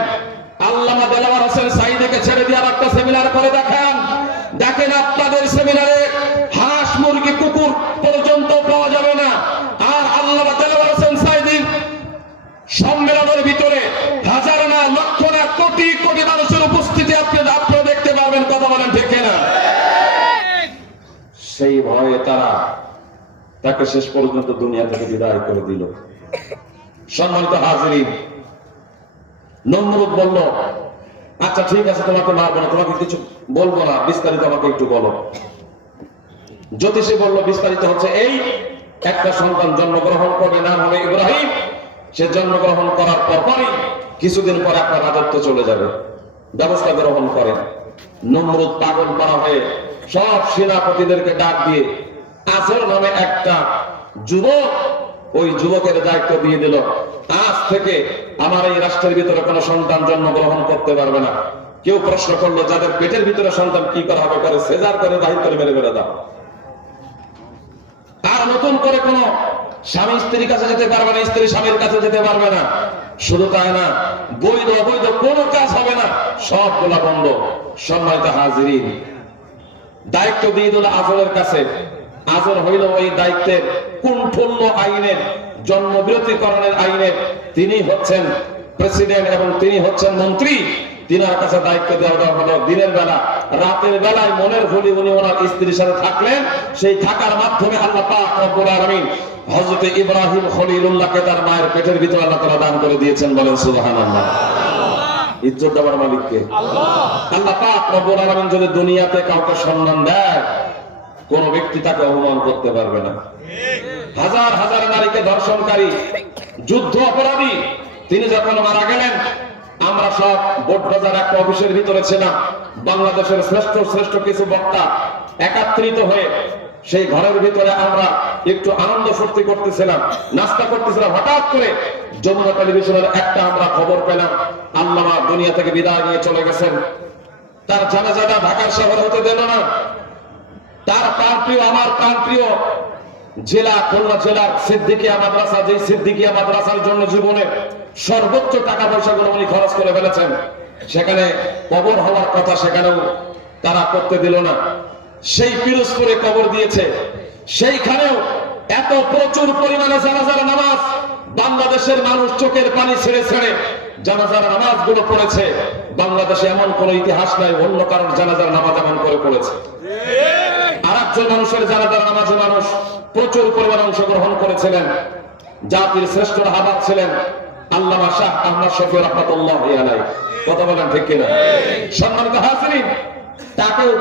আল্লামা দেলাওয়ার হোসেন সাঈদীকে ছেড়ে দিয়ে আর একটা সেমিনার করে দেখান। দেখেন আপনাদের সেমিনারে হাঁস মুরগি কুকুর পর্যন্ত পাওয়া যাবে না, আর আল্লামা দেলাওয়ার হোসেন সাঈদীর সম্মেলনের ভিতরে হাজার না লক্ষ না কোটি কোটি মানুষের উপস্থিতি আপনারা দেখতে পারবেন। কথা বলেন ঠিক কিনা? সেই ভয়ে তাকে শেষ পর্যন্ত দুনিয়া থেকে বিদায় করে দিল। সম্মানিত হাজিরিন, নমরুদ বলল, আচ্ছা ঠিক আছে, তোমাকে মারবো না, তোমাকে কিছু বলবো না, বিস্তারিত আমাকে একটু বলো। জ্যোতিষী বলল, বিস্তারিত হচ্ছে এই, একটা সন্তান জন্মগ্রহণ করবে, নাম হবে ইব্রাহিম। সে জন্মগ্রহণ করার পরই কিছুদিন পরে আপনার রাজত্ব চলে যাবে। ব্যবস্থা গ্রহণ করেন। নমরুদ পাগল করা হয়ে সব সেনাপতিদেরকে ডাক দিয়ে আজর নামে একটা যুবক, ওই যুবকের দায়িত্ব দিয়ে দিল, আজ থেকে আমার এই রাষ্ট্রের ভিতরে কোনো সন্তান জন্মগ্রহণ করতে পারবে না। কেউ প্রশ্ন করলো, যাদের পেটের ভিতরে সন্তান কি করা হবে, করে সেজার করে বাহির করে মেরে মেরে দাও। আর নতুন করে কোন স্বামী স্ত্রীর কাছে যেতে পারবে না, স্ত্রী স্বামীর কাছে যেতে পারবে না। শুধু তাই না, বৈধ অবৈধ কোনো কাজ হবে না, সবগুলা বন্ধ। সম্মানিত হাজিরিন, দায়িত্ব দিয়ে দিল আজরের কাছে। আজর হইল ওই দায়িত্বের কুণ্ঠল্য আইনের, জন্মবিরতিকরণের আইনের তিনি হচ্ছেন প্রেসিডেন্ট এবং তিনি হচ্ছেন মন্ত্রী। তিনার কাছে দায়িত্ব দেওয়া হলো দিনের বেলা। রাতের বেলায় মনের ভুলি উনি ওনার স্ত্রীর সাথে থাকলেন। সেই থাকার মাধ্যমে আল্লাহ পাক রব্বুল আলামিন হযরত ইব্রাহিম খলিলুল্লাহকে তার মায়ের পেটের ভিতরে আল্লাহ তাআলা দান করে দিয়েছেন। বলেন সুবহানাল্লাহ। ইজ্জত দেওয়ার মালিক কে? আল্লাহ। আল্লাহ পাক রব্বুল আলামিন যদি দুনিয়াতে কাউকে সম্মান দেয়, কোন ব্যক্তি তাকে অপমান করতে পারবে না। হাজার হাজার নারীকে ধর্ষণকারী, যুদ্ধ অপরাধী তিনি যখন মারা গেলেন, আমরা সব বোটবাজার একটা অফিসের ভিতরে ছিলাম। বাংলাদেশের শ্রেষ্ঠ শ্রেষ্ঠ কিছু বক্তা একাত্রিত হয়ে সেই ঘরের ভিতরে আমরা একটু আনন্দ ফুর্তি করতেছিলাম, নাস্তা করতেছিলাম। হঠাৎ করে যমুনা টেলিভিশনের একটা আমরা খবর পেলাম, আল্লামা দুনিয়া থেকে বিদায় নিয়ে চলে গেছেন। তার জানাজাটা ঢাকার শহরে হতে দিল না। তার প্রাণপ্রিয়, আমার প্রাণপ্রিয় জেলা খুলনা জেলার সিদ্দিকিয়া মাদ্রাসা, যে সিদ্দিকিয়া মাদ্রাসার জন্য জীবনে সর্বোচ্চ টাকা পয়সাগুলো উনি খরচ করে ফেলেছেন, সেখানে কবর হওয়ার কথা সেখানেও তারা করতে দিল না। সেই পিরোজপুরে কবর দিয়েছে, সেইখানেও এত প্রচুর পরিমাণে জানাজার নামাজ বাংলাদেশের মানুষ চোখের পানি ছেড়ে ছেড়ে জানাজার নামাজ গুলো পড়েছে। বাংলাদেশে এমন কোন ইতিহাস নাই অন্য কারোর জানাজার নামাজ এমন করে পড়েছে। আর একজন মানুষের জানাজার নামাজে মানুষ প্রচুর পরিমাণে অংশগ্রহণ করেছিলেন। জাতির শ্রেষ্ঠ রাহবার ছিলেন আল্লামা শাহ আহমদ শফি রাহমাতুল্লাহি আলাইহি। কথা বলেন ঠিক কিনা? সম্মানিত হাজিরিন, তাকেও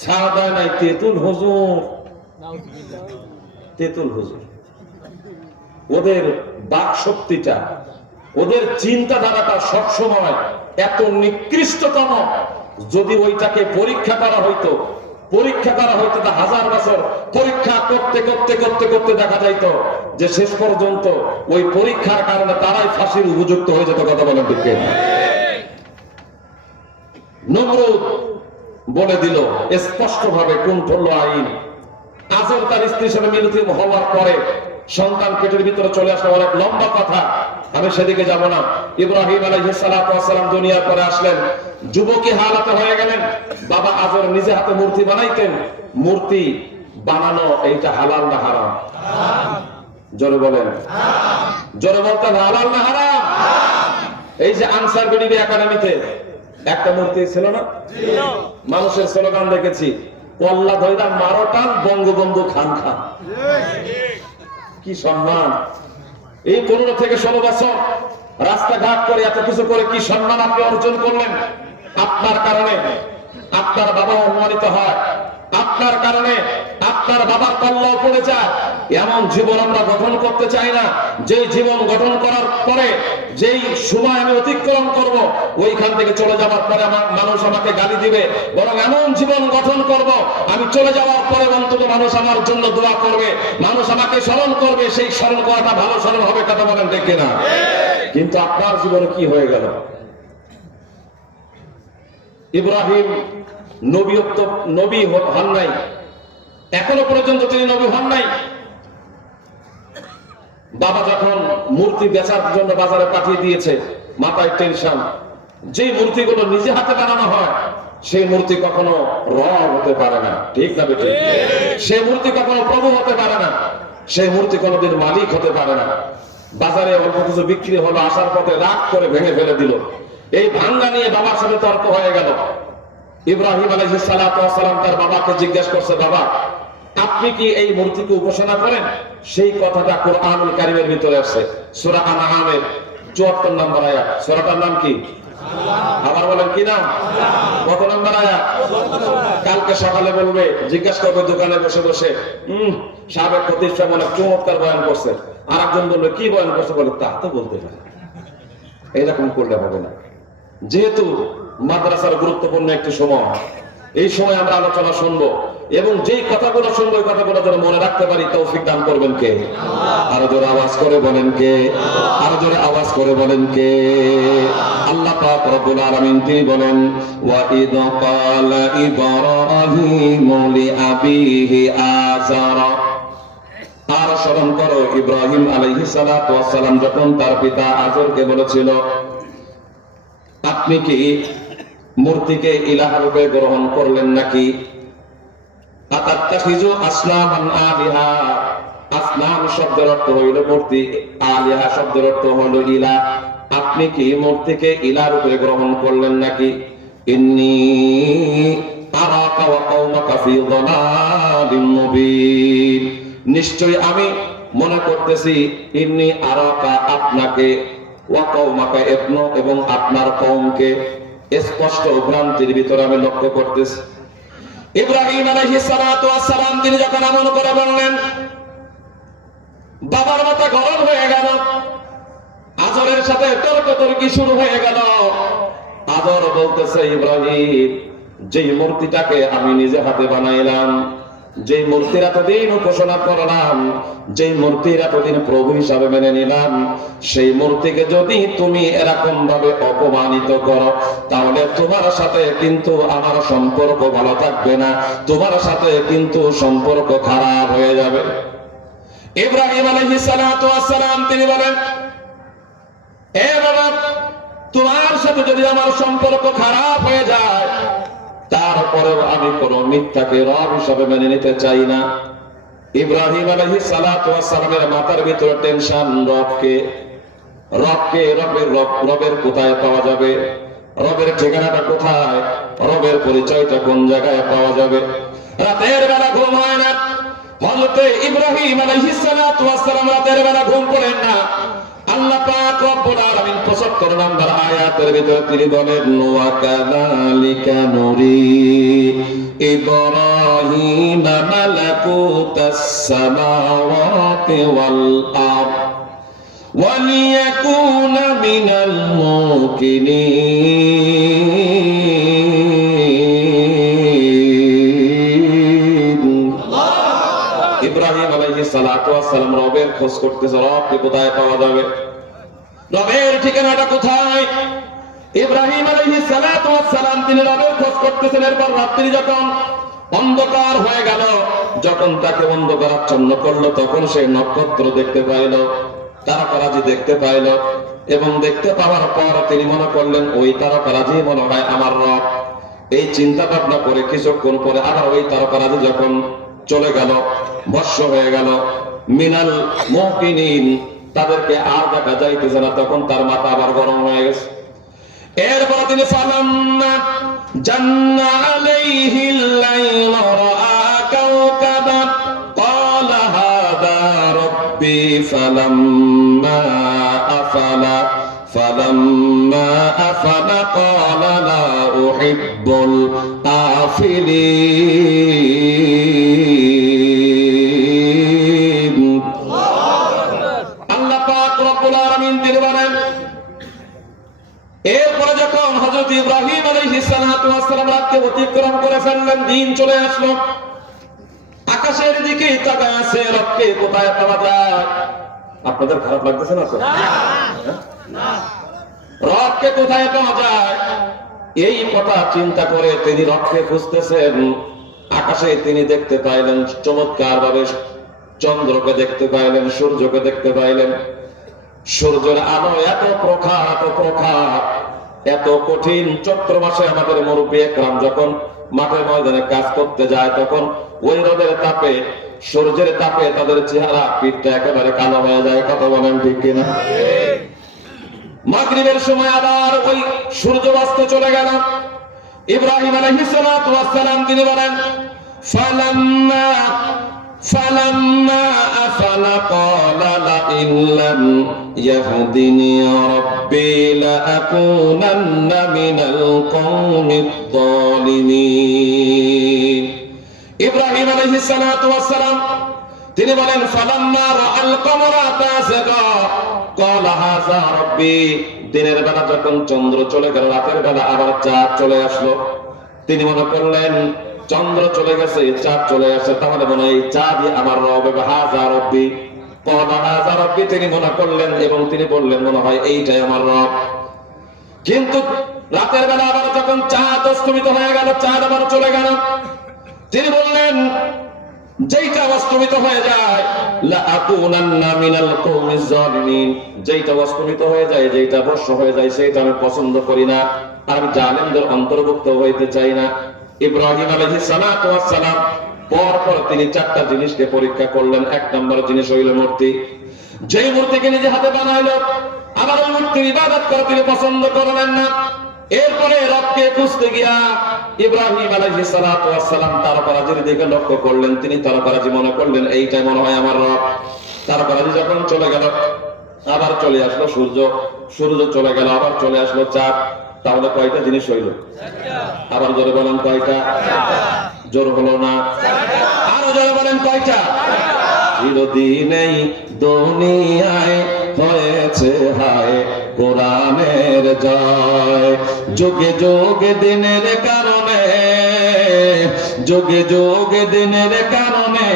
ছাড় দেয় নাই তেতুল হুজুর। তেতুল হুজুর, ওদের বাক শক্তিটা, ওদের চিন্তাধারাটা সবসময় এত নিকৃষ্টতম। যদি ওইটাকে পরীক্ষা করা হইতো তা হাজার বছর পরীক্ষা করতে করতে করতে করতে দেখা যাইতো যে শেষ পর্যন্ত ওই পরীক্ষার কারণে তারাই ফাঁসির উপযুক্ত হয়ে যেত। কথা বলেন ঠিক কিনা? নমরুদ বলে দিল স্পষ্ট ভাবে কুণ্ঠল আইন। আজর তার স্ত্রীর সাথে মিলিত হওয়ার পরে সন্তান পেটের ভিতরে চলে আসা অনেক লম্বা কথা, আমি সেদিকে যাব না। ইব্রাহিম আলাইহিস সালাতু ওয়াস সালাম দুনিয়ার পরে আসলেন, যুবকী হালাতে হয়ে গেলেন। বাবা আজর নিজে হাতে মূর্তি বানাইতেন। মূর্তি বানানো এইটা হালাল না হারাম? জোরে বলেন, জোরে বলতেন হালাল না হারাম? এই যে আনসার বিডিবি একাডেমিতে একটা মূর্তি ছিল না, মানুষের স্লোগান দেখেছি, কল্লা ধৈরা মারোটান বঙ্গবন্ধু খান খান। কি সম্মান! এই 15 থেকে 16 বছর রাস্তাঘাট করে এত কিছু করে কি সম্মান আপনি অর্জন করলেন? আপনার কারণে আপনার বাবা অপমানিত হয়, আপনার কারণে আপনার বাবার কল্লাও পড়ে যায়। এমন জীবন আমরা গঠন করতে চাই না, যেই জীবন গঠন করার পরে যেই সময় আমি অতিক্রম করব, ওইখান থেকে চলে যাওয়ার পরে আমার মানুষ আমাকে গালি দিবে। বরং এমন জীবন গঠন করব, আমি চলে যাওয়ার পরে অন্তত মানুষ আমার জন্য দোয়া করবে, মানুষ আমাকে স্মরণ করবে। সেই স্মরণ করাটা ভালো স্মরণ হবে। কথা বলেন ঠিক কিনা? কিন্তু আপনার জীবনে কি হয়ে গেল? ইব্রাহিম নবী হন নাই, এখনো পর্যন্ত তিনি নবী হন নাই। বাবা যখন মূর্তি বেচার জন্য বাজারে পাঠিয়ে দিয়েছে, মাথায় টেনশন। যে মূর্তিগুলো নিজে হাতে বানানো হয় সেই মূর্তি কখনো রব হতে পারে না, ঠিক না বেঠিক? সেই মূর্তি কখনো প্রভু হতে পারে না, সেই মূর্তি কোনোদিন মালিক হতে পারে না। বাজারে অল্প কিছু বিক্রি হলো, আসার পথে রাগ করে ভেঙে ফেলে দিল। এই ভাঙ্গা নিয়ে বাবার সাথে তর্ক হয়ে গেল। ইব্রাহিম আলাইহিস সালাতু ওয়াস সালাম তার বাবাকে জিজ্ঞাসা করছে, বাবা আপনি কি এই মূর্তিকে উপাসনা করেন? সেই কথাটা কোরআনুল কারীমের ভিতরে আছে, সূরা আনআমের 74 নম্বর আয়াত। সূরাটার নাম কি? আবার বলেন কি নাম? কত নম্বর আয়াত? কালকে সকালে বলবে, জিজ্ঞাসা করবে দোকানে বসে বসে, সাবেক প্রতিষ্ঠা মনে চমৎকার বয়ান করছে। আর একজন বলবে কি বয়ান করছে, বলে তা তো বলতে পারে। এইরকম করলে হবে না। যেহেতু মাদ্রাসার গুরুত্বপূর্ণ একটি সময়, এই সময় আমরা আলোচনা শুনবো এবং যেই কথাগুলো শুনবো ওই কথাগুলো যেন মনে রাখতে পারি, তৌফিক দান করবেন কে? আরো জোরে আওয়াজ করে বলেন কে? আরো জোরে আওয়াজ করে বলেন কে? আল্লাহ পাক রব্বুল আলামিন তিনি বলেন, ওয়া ইদ ক্বালা ইব্রাহিমু লিআবিহি আযারা। আর স্মরণ করো, ইব্রাহিম আলাইহিস সালাতু ওয়াস সালাম যখন তার পিতা আজরকে বলেছিল, আপনি কি মূর্তিকে ইলাহ রূপে গ্রহণ করলেন নাকি? আতাত্তাখিযু আসনামান আলিহা। আসনাম শব্দের অর্থ হইল মূর্তি, আলিহা শব্দের অর্থ হইল ইলাহ। আপনি কি মূর্তিকে ইলাহ রূপে গ্রহণ করলেন নাকি? ইন্নী আরাকা ওয়া কওমাকা ফি যালালিম মুবিন। নিশ্চয়ই আমি মনে করতেছি, ইন্নী আরাকা আপনাকে, ওয়া কওমাকা এবং আপনার কওমকে স্পষ্ট ভ্রান্তির ভিতরে আমি লক্ষ্য করতেছি। ইব্রাহিম আলাইহিস সালাতু ওয়াস সালাম তিনি যখন আমল করে বললেন, বাবার মাথা গরম হয়ে গেল। আজরের সাথে তর্কতর্কি শুরু হয়ে গেল। আজর বলতেছে, ইব্রাহিম যেই মূর্তিটাকে আমি নিজে হাতে বানাইলাম, যেই মূর্তির এতদিন উপাসনা করলাম, যেই মূর্তির এতদিন প্রভু হিসাবে মেনে নিলাম, সেই মূর্তিকে যদি তুমি এরকম ভাবে অপমানিত করো, তাহলে তোমার সাথে কিন্তু আমার সম্পর্ক ভালো থাকবে না, তোমার সাথে কিন্তু সম্পর্ক খারাপ হয়ে যাবে। ইব্রাহিম আলাইহিস সালাতু ওয়াস সালাম তিনি বলেন, এ বাবা, তোমার সাথে যদি আমার সম্পর্ক খারাপ হয়ে যায়, তারপরেও আমি কোন মিথ্যাকে রব হিসাবে মেনে নিতে চাই না। ইব্রাহিম আলাইহিস সালাতু ওয়াস সালামের মাথার ভিতরে টেনশন, রবের কোথায় পাওয়া যাবে, রবের ঠিকানাটা কোথায়, রবের পরিচয়টা কোন জায়গায় পাওয়া যাবে। রাতের বেলা ঘুম হয় না। হযরত ইব্রাহিম আলাইহিস সালাতু ওয়াস সালাম রাতের বেলা ঘুম পড়েন না। আল্লাহ পাক রব্বুল আলামিন 75 নম্বর আয়াতের ভিতরে তিনি বলেন, ওয়া কাযালিকা নুরি ইব্রাহিম মালাকুতাস সামাওয়াতি ওয়াল আরদ ওয়া লিয়াকুনা মিনাল মুকিনিন। ইব্রাহিম আলাইহিস সালাতু ওয়াস সালাম রবের খোঁজ করতেছে, রবকে কোথায় পাওয়া যাবে, রবের ঠিকানাটা কোথায়। ইব্রাহিম আলাইহিস সালাতু ওয়াস সালাম তিনি রবের খোঁজ করতেছেন। এরপর রাত্রি যখন অন্ধকার হয়ে গেল, যখন তাকে অন্ধকার আচ্ছন্ন করলো, তখন সে নক্ষত্র দেখতে পাইল, তারকারাজি দেখতে পাইল, এবং দেখতে পাওয়ার পর তিনি মনে করলেন ওই তারকারাজি মনে হয় আমার রব। এই চিন্তা ভাবনা করে কিছুক্ষণ পরে আবার ওই তারকারাজি যখন চলে গেল, ভস্ম হয়ে গেল, মিনাল মুকিনিন, তাদেরকে আর দেখা যাইতেছে না, তখন তার মাথা আবার গরম হয়ে গেছে। এরপর তিনি ফালাম্মা জান্না আলাইহিল লাইল রাআ কাওকাবান ক্বালা হাযা রাব্বি ফালাম্মা আফালা ক্বালা লা উহিব্বুল আফিলিন। আল্লাহ পাক রব্বুল আলামিন তিনি বলেন, এরপরে যখন হযরত ইব্রাহিম আলাইহিস সালাতু ওয়াস সালাম রাতকে অতিক্রম করে ফেললেন, দিন চলে আসলো, আকাশের দিকে তাকায় আছে, রবকে কোথায় পাওয়া যায়? আপনাদের খারাপ লাগতেছে না তো? না, রবকে কোথায় পাওয়া যায় এই কথা চিন্তা করে তিনি রবকে খুঁজতেছেন। আকাশে তিনি দেখতে পাইলেন চমৎকার ভাবে চন্দ্রকে দেখতে পাইলেন, সূর্যকে দেখতে পাইলেন। সূর্যের আলো এত প্রখর, এত প্রখর, এত কঠিন। চৈত্র মাসে আমাদের মুরব্বী একরাম যখন মাঠে ময়দানে কাজ করতে যায়, তখন ওই রোদের তাপে, সূর্যের তাপে তাদের চেহারা, পিঠটা একেবারে কালো হয়ে যায়। কথা বলেন ঠিক কিনা? মাগরিবের সময় আবার ওই সূর্য অস্ত চলে গেল। ইব্রাহিম আলাইহিস সালাতু ওয়াস সালাম তিনি বলেন, ফালাম্মা আফালা ক্বালা লা ইন লাম ইয়াহদিনি রাব্বি লা আকুনান্না মিনাল কওমিদ যালিমিন। ইব্রাহিম আলাইহিস সালাতু ওয়াস সালাম তিনি বলেন, ফালাম্মা রাআল কমরা তাসাগা ক্বালা হাযা রাব্বি। দিনের বেলা যখন চন্দ্র চলে গেল, রাতের বেলা আবার চাঁদ চলে আসলো, তিনি মনে করলেন চন্দ্র চলে গেছে, চাঁদ চলে আসে, তাহলে মনে হয় এই চাঁদই আমার রব। হাযা রাব্বি ক্বালা হাযা রাব্বি তিনি মনে করলেন, এবং তিনি বললেন মনে হয় এইটাই আমার রব। কিন্তু রাতের বেলা আবার যখন চাঁদ অস্তমিত হয়ে গেল, চাঁদ আবার চলে গেল, তিনি বললেন যেইটা অস্তমিত হয়ে যায়, লা আকুনান্না মিনাল কওমিজ জালিমিন, যেইটা অস্তমিত হয়ে যায়, যেইটা ভস্ম হয়ে যায়, সেইটা আমি পছন্দ করি না, আমি জালিমদের অন্তর্ভুক্ত হইতে চাই না। ইব্রাহিম আলাইহিস সালাতু ওয়াস সালাম পরপর তিনি চারটা জিনিসকে পরীক্ষা করলেন। এক নম্বর জিনিস হইল মূর্তি। যেই মূর্তিকে নিজে হাতে বানাইলো, আবার ওই মূর্তির ইবাদত করে তিনি পছন্দ করলেন না। এরপরে রবকে খুঁজতে গিয়া ইব্রাহিম আলাইহিস সালাতু ওয়াস সালাম তারকারাজির দিকে লক্ষ্য করলেন। তিনি তারকারাজি মনে করলেন এইটাই মনে হয় আমার রব। তারকারাজি যখন চলে গেল, আবার চলে আসলো সূর্য, সূর্য চলে গেল, আবার চলে আসলো চাঁদ। তাহলে কয়টা জিনিস হইল? আবার জোরে বলেন কয়টা? জোর হলো না, আরো জোরে বলেন কয়টা? চিরদিনেই দুনিয়ায় হয়েছে হায় কোরআনের জয়, যুগে যুগে দিনের কারণে, যুগে যুগে দিনের কারণে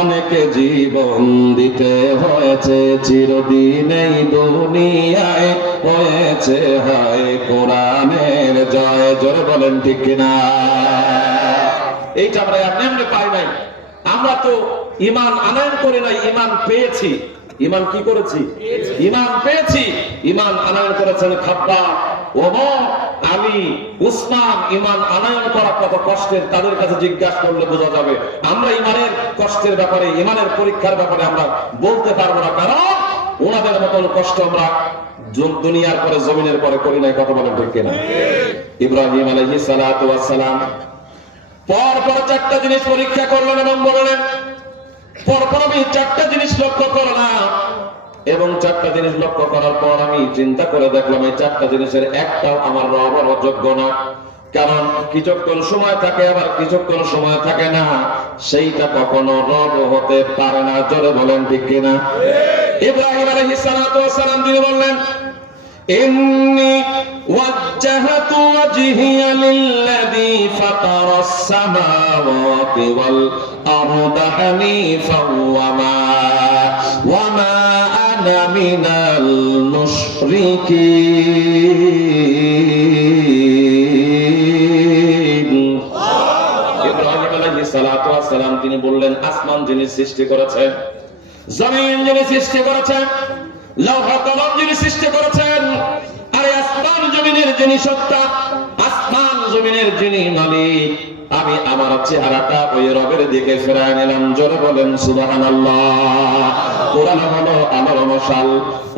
অনেকে জীবন দিতে হয়েছে, চিরদিনেই দুনিয়ায় হয়েছে হায় কোরআনের জয়। জোরে বলেন ঠিক কিনা? এইটা আমরা এমনি পাই নাই, আমরা তো ঈমান আনয়ন করি নাই, ঈমান পেয়েছি। ঈমান কি করেছি? ঈমান পেয়েছি। ঈমান আনয়ন করেছেন খাব্বাব, ওমর, আলী, উসমান। ঈমান আনয়ন করা কত কষ্টের, তাদের কাছে জিজ্ঞাসা করলে বোঝা যাবে। আমরা ঈমানের কষ্টের ব্যাপারে, ঈমানের পরীক্ষার ব্যাপারে আমরা বলতে পারবো না, কারণ ওনাদের মতন কষ্ট আমরা দুনিয়ার পরে, জমিনের পরে করি নাই। কথা বলেন ঠিক কিনা? ইব্রাহিম আলাইহিস সালাতু ওয়াস সালাম পরপর চারটা জিনিস পরীক্ষা করলেন এবং বললেন, পরপর আমি চারটা জিনিস লক্ষ্য করলাম, এবং চারটা জিনিস লক্ষ্য করার পর আমি চিন্তা করে দেখলাম এই চারটা জিনিসের একটাও আমার রব হওয়ার যোগ্য না। কারণ কিছুক্ষণ সময় থাকে, আবার কিছুক্ষণ সময় থাকে না, সেইটা কখনো রব হতে পারে না। জোরে বলেন ঠিক কিনা? ইব্রাহিম আলাইহিস সালাতু ওয়াস সালাম তিনি বললেন, ইন্নী ওয়াজ্জাহতু ওয়াজহিয়া লিল্লাযী ফাতারাস সামাওয়াতি ওয়াল আরদা হানিফাও ওয়া মা ওয়া মা আনা মিনাল মুশরিকিন। ইব্রাহিম আলাইহিস সালাতু ওয়াস সালাম তিনি বললেন, আসমান যিনি সৃষ্টি করেছেন, জমিন যিনি সৃষ্টি করেছেন, লৌহ কলম যিনি সৃষ্টি করেছেন, আরে আসমান জমিনের যিনি সত্তা, আসমান জমিনের যিনি মালিক, আমি আমার চেহারাটা ওই রবের দিকে ফেরায় নিলাম। জোরে বলেন সুবহানাল্লাহ। কোরআন হলো আমার মশাল,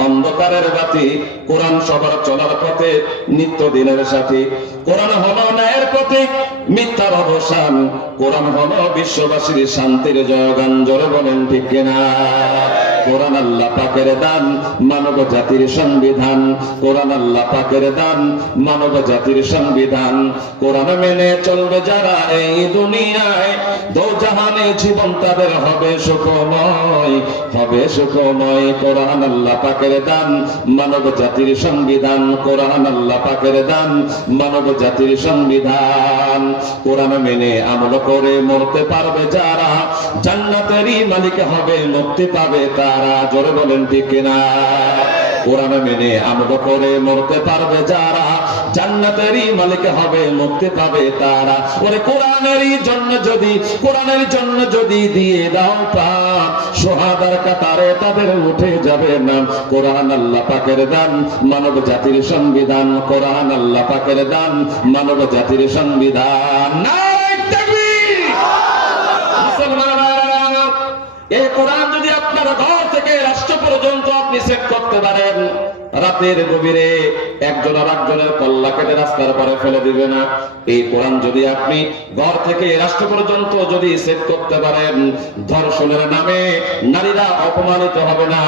অন্ধকারের বাতি। কোরআন সবার চলার পথে নিত্যদিনের সাথী। কোরআন হলো ন্যায়ের প্রতীক, মিথ্যার অবসান। কোরআন হলো বিশ্ববাসীর শান্তির জয়গান। জোরে বলেন ঠিক কিনা? কোরআন আল্লাহ পাকের দান, মানব জাতির সংবিধান। কোরআন আল্লাহ পাকের দান, মানব জাতির সংবিধান। কোরআন মেনে চলবে যারা এই দুনিয়ায়, দোজাহানে জীবন তাদের হবে সুখময়, হবে সুখময়। কোরআন আল্লাহ পাকের দান, মানব জাতির সংবিধান। কোরআন আল্লাহ পাকের দান, মানব জাতির সংবিধান। কোরআন মেনে আমল করে মরতে পারবে যারা, জান্নাতেরই মালিক হবে, মুক্তি পাবে তারা। জোরে বলেন ঠিক কিনা? কোরআন মেনে আমল করে মরতে পারবে যারা, জান্নাতেরই মালিক হবে, মুক্তি পাবে তারা। ওরে কোরআনেরই জন্য যদি দিয়ে দাও প্রাণ, শহাদার কাতারে তাদের উঠে যাবে নাম। কোরআন আল্লাহ পাকের দান, মানব জাতির সংবিধান। কোরআন আল্লাহ পাকের দান, মানব জাতির সংবিধান। নারায়ে তাকবীর! এই কোরআন যদি আপনার ঘর থেকে রাষ্ট্র পর্যন্ত আপনি সেট করতে পারেন, রাতের গভীরে একজন আর একজনের কল্লা কেটে রাস্তার পরে ফেলে দিবে না। এই কোরআন যদি আপনি ঘর থেকে রাষ্ট্র পর্যন্ত যদি সেট করতে পারেন, ধর্ষণের নামে নারীরা অপমানিত হবে না।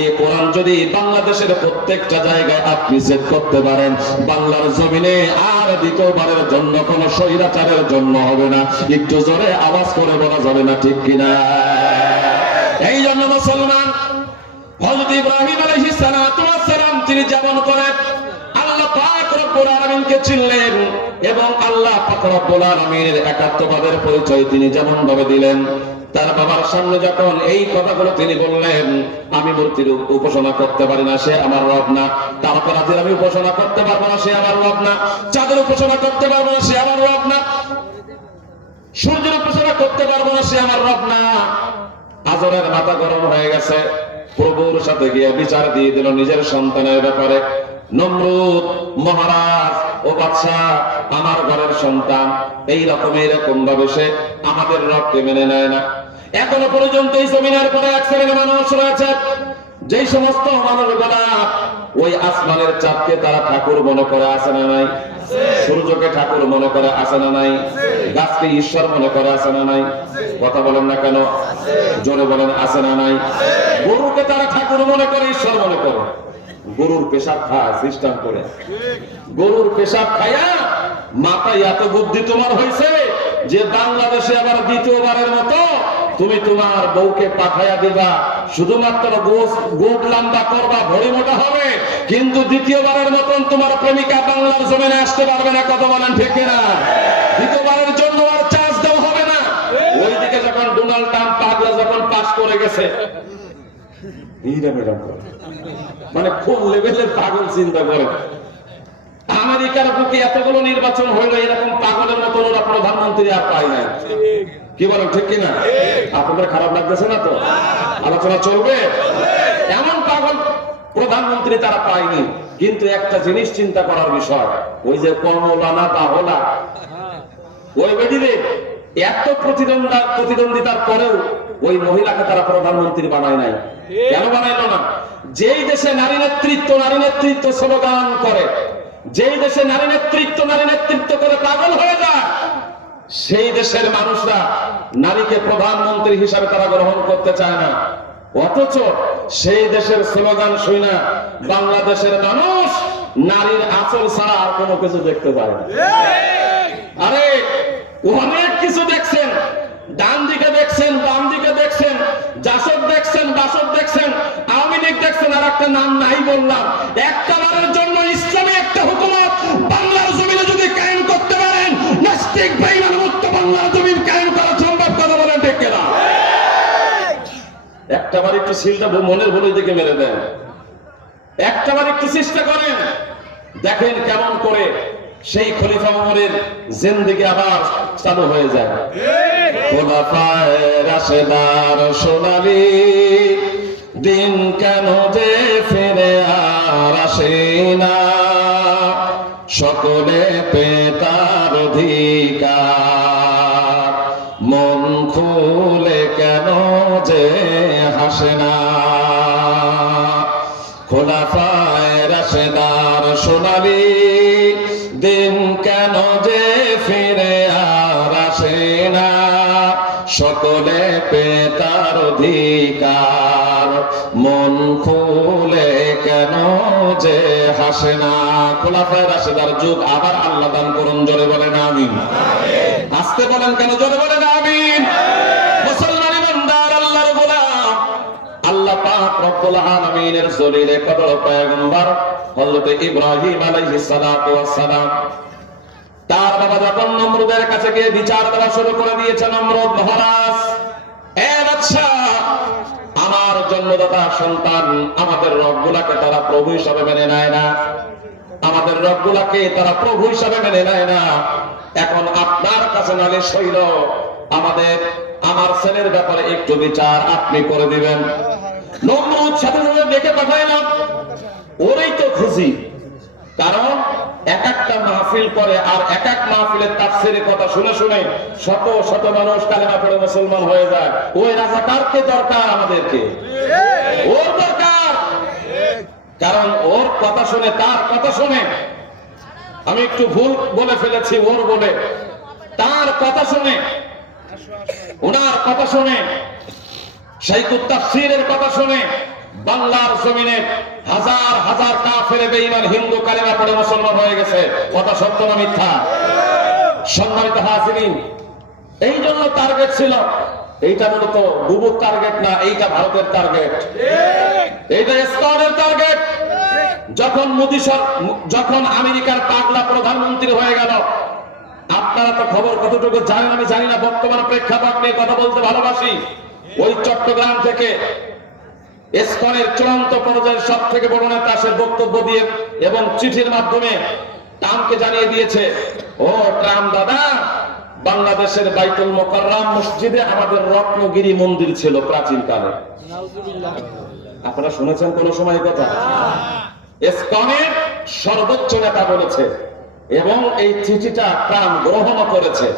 এই কোরআন যদি বাংলাদেশের প্রত্যেকটা জায়গায় আপনি সেট করতে পারেন, বাংলার জমিনে আর দ্বিতীয়বারের জন্য কোন স্বৈরাচারের জন্য হবে না। একটু জোরে আওয়াজ করে বলা যাবে না ঠিক কিনা? এই জন্য মুসলমান, হযরত ইব্রাহিম আলাইহিস সালাতু ওয়াস সালাম তিনি যেমন করে আল্লাহ পাক রব্বুল আলামিনকে চিনলেন এবং আল্লাহ পাক রব্বুল আলামিনের একাত্মবাদের পরিচয় তিনি যেমন ভাবে দিলেন, তার বাবার সামনে যখন এই কথাগুলো তিনি বললেন, আমি মূর্তির উপাসনা করতে পারি না, সে আমার রব না। তারকারাদের আমি উপাসনা করতে পারবো না, সে আমার রব না। চাঁদের উপাসনা করতে পারবো না, সে আমার রব না। সূর্যের উপাসনা করতে পারবো না, সে আমার রব না। আজরের মাথা গরম হয়ে গেছে, প্রভুর সাথে গিয়ে বিচার দিয়ে দিল নিজের সন্তানের ব্যাপারে। নমরুদ মহারাজ, ও বাদশা, আমার ঘরের সন্তান এইরকম ভাবে সে আমাদের রবকে মেনে নেয় না। এখনো পর্যন্ত এই জমিনের পরে এক শ্রেণীর মানুষ রয়েছে, যেই সমস্ত মানুষগুলা ওই আসমানের চাঁদকে তারা ঠাকুর মনে করে, আছে না নাই? সূর্যকে ঠাকুর মনে করে, আছে না নাই? গাছকে ঈশ্বর মনে করে, আছে না নাই? কথা বলেন না কেন? জোরে বলেন, আছে না নাই? গরুকে তারা ঠাকুর মনে করে, ঈশ্বর মনে করে। গরুর পেশাব খায় সিস্টেম করে, গরুর পেশাব খায়া মাথায় এত বুদ্ধি তোমার হয়েছে যে বাংলাদেশে আবার দ্বিতীয়বারের মতো তুমি তোমার বউকে পাঠাইয়া দিবা, শুধুমাত্র গোট লম্বা করবা, ভরি মোটা হবে, কিন্তু দ্বিতীয়বারের মতন তোমার প্রেমিকা বাংলার জমিনে আসতে পারবে না। কথা বলেন ঠিক কিনা? দ্বিতীয়বারের জন্য আর চান্স দেওয়া হবে না। ওইদিকে যখন ডোনাল্ড ট্রাম্প পাগলা যখন পাস করে গেছে, মানে কোন লেভেলের পাগল চিন্তা করে। আমেরিকার বুকে এতগুলো নির্বাচন হইলো, এরকম পাগলের মতন ওরা প্রধানমন্ত্রী আর পায় নাই। কি বলেন ঠিক কিনা? আপনাদের খারাপ লাগতেছে না তো? আলোচনা চলবে। এমন পাগল প্রধানমন্ত্রী তারা পায়নি। কিন্তু একটা জিনিস চিন্তা করার বিষয়, ওই যে কমলানা বাহলা, ওই বেদিরে এত প্রতিদ্বন্দ্বিতার পরেও ওই মহিলাকে তারা প্রধানমন্ত্রী বানায় নাই। কেন বানাইলো না? যেই দেশে নারী নেতৃত্ব স্লোগান করে, যেই দেশে নারী নেতৃত্ব করে পাগল হয়ে যায়, সেই দেশের মানুষরা নারীকে প্রধানমন্ত্রী হিসাবে তারা গ্রহণ করতে চায় না। অথচ সেই দেশের স্লোগান শুনে বাংলাদেশের মানুষ নারীর আঁচল ছাড়া আর কোনো কিছু দেখতে পায় না। আরে অনেক কিছু দেখছেন, ডান দিকে দেখছেন, বাম দিকে দেখছেন, জাসদ দেখছেন, বাসদ দেখছেন, আওয়ামী লীগ দেখছেন, আর একটা নাম নাই বললাম। একটা বারের জন্য ইসলামী একটা হুকুমত বাংলার জমিনে যদি কায়েম করতে পারেন, নাস্তিক বেঈমান মুক্ত বাংলার জমিন কায়েম করা সম্ভব। কথা বলেন ঠিক কিনা? একটা বারই একটু সিলটা মনের ভুলের দিকে মেরে দেন, একটাবার একটু চেষ্টা করেন, দেখেন কেমন করে সেই খলিফা ওমরের জিন্দেগি আবার চালু হয়ে যায়। খোলাফায়ে রাশেদার সোনালী দিন কেন যে ফিরে আর আসে না, সকলে পেতার অধিকার, মন খুলে কেন যে হাসে না। খোলাফায়ে রাশেদার সোনালী দিন কেন যে ফিরে আর আসে না, সকলে পেতার অধিকার, মন খুলে কেন যে হাসে না। খোলাফায়ে রাশেদার যুগ আবার আল্লাহ দান করুন, জোরে বলেন আমিন। আসতে বলেন কেন, জোরে বলেন আমিন। মুসলমান ইমানদার আল্লাহর গোলাম, আল্লাহ পাক রব্বুল আলামিনের জলিলে কদর পয়গম্বর হযরত ইব্রাহিম আলাইহিস সালাতু ওয়াস সালাম, তার বাবা যখন নমরুদের কাছে গিয়ে বিচার দেওয়া শুরু করে দিয়েছে, নমরুদ মহারাজ, এ বাদশা, আমার জন্মদাতা সন্তান আমাদের রবগুলাকে তারা প্রভু হিসাবে মেনে নেয় না, আমাদের রবগুলাকে তারা প্রভু হিসাবে মেনে নেয় না, এখন আপনার কাছে নালিশ হইল, আমার ছেলের ব্যাপারে একটু বিচার আপনি করে দিবেন। নমরুদ সাথে সাথে ডেকে পাঠাইলাম, ওরই তো খুশি, কারণ এক একটা মাহফিল করে আর এক এক মাহফিলের তাফসীরের কথা শুনে শুনে শত শত মানুষ কালেমা পড়ে মুসলমান হয়ে যায়। ওই রাজাকারকে দরকার আমাদেরকে, ওর দরকার, কারণ ওর কথা শুনে, তার কথা শুনে, আমি একটু ভুল বলে ফেলেছি, ওর বলে, তার কথা শুনে, ওনার কথা শুনে, শাইখুত তাফসীরের কথা শুনে বাংলার জমিনে হাজার হাজার কাফের বেঈমান হিন্দু কালেমা পড়ে মুসলমান হয়ে গেছে। কথা সত্য না মিথ্যা? সম্মানিত হাজিরিন, এই জন্য টার্গেট ছিল, এইটা মূলত বুবুর টার্গেট না, এইটা ভারতের টার্গেট, এইটা ইসলামের টার্গেট। যখন আমেরিকার পাগলা প্রধানমন্ত্রী হয়ে গেল, আপনারা তো খবর কতটুকু জানেন আমি জানি না, বর্তমান প্রেক্ষাপট নিয়ে কথা বলতে ভালোবাসি। ওই চট্টগ্রাম থেকে ইসকনের চূড়ান্ত পর্যায়ের সব থেকে বড় নেতা সে বক্তব্য দিয়ে এবং চিঠির মাধ্যমে ট্রাম্পকে জানিয়ে দিয়েছে, ও ট্রাম্প দাদা, বাংলাদেশের বাইতুল মোকাররম মসজিদে আমাদের রত্নগিরি মন্দির ছিল প্রাচীন কালে। আপনারা শুনেছেন কোন সময় কথা? ইসকনের সর্বোচ্চ নেতা বলেছে এবং এই চিঠিটা ট্রাম্প গ্রহণ করেছে।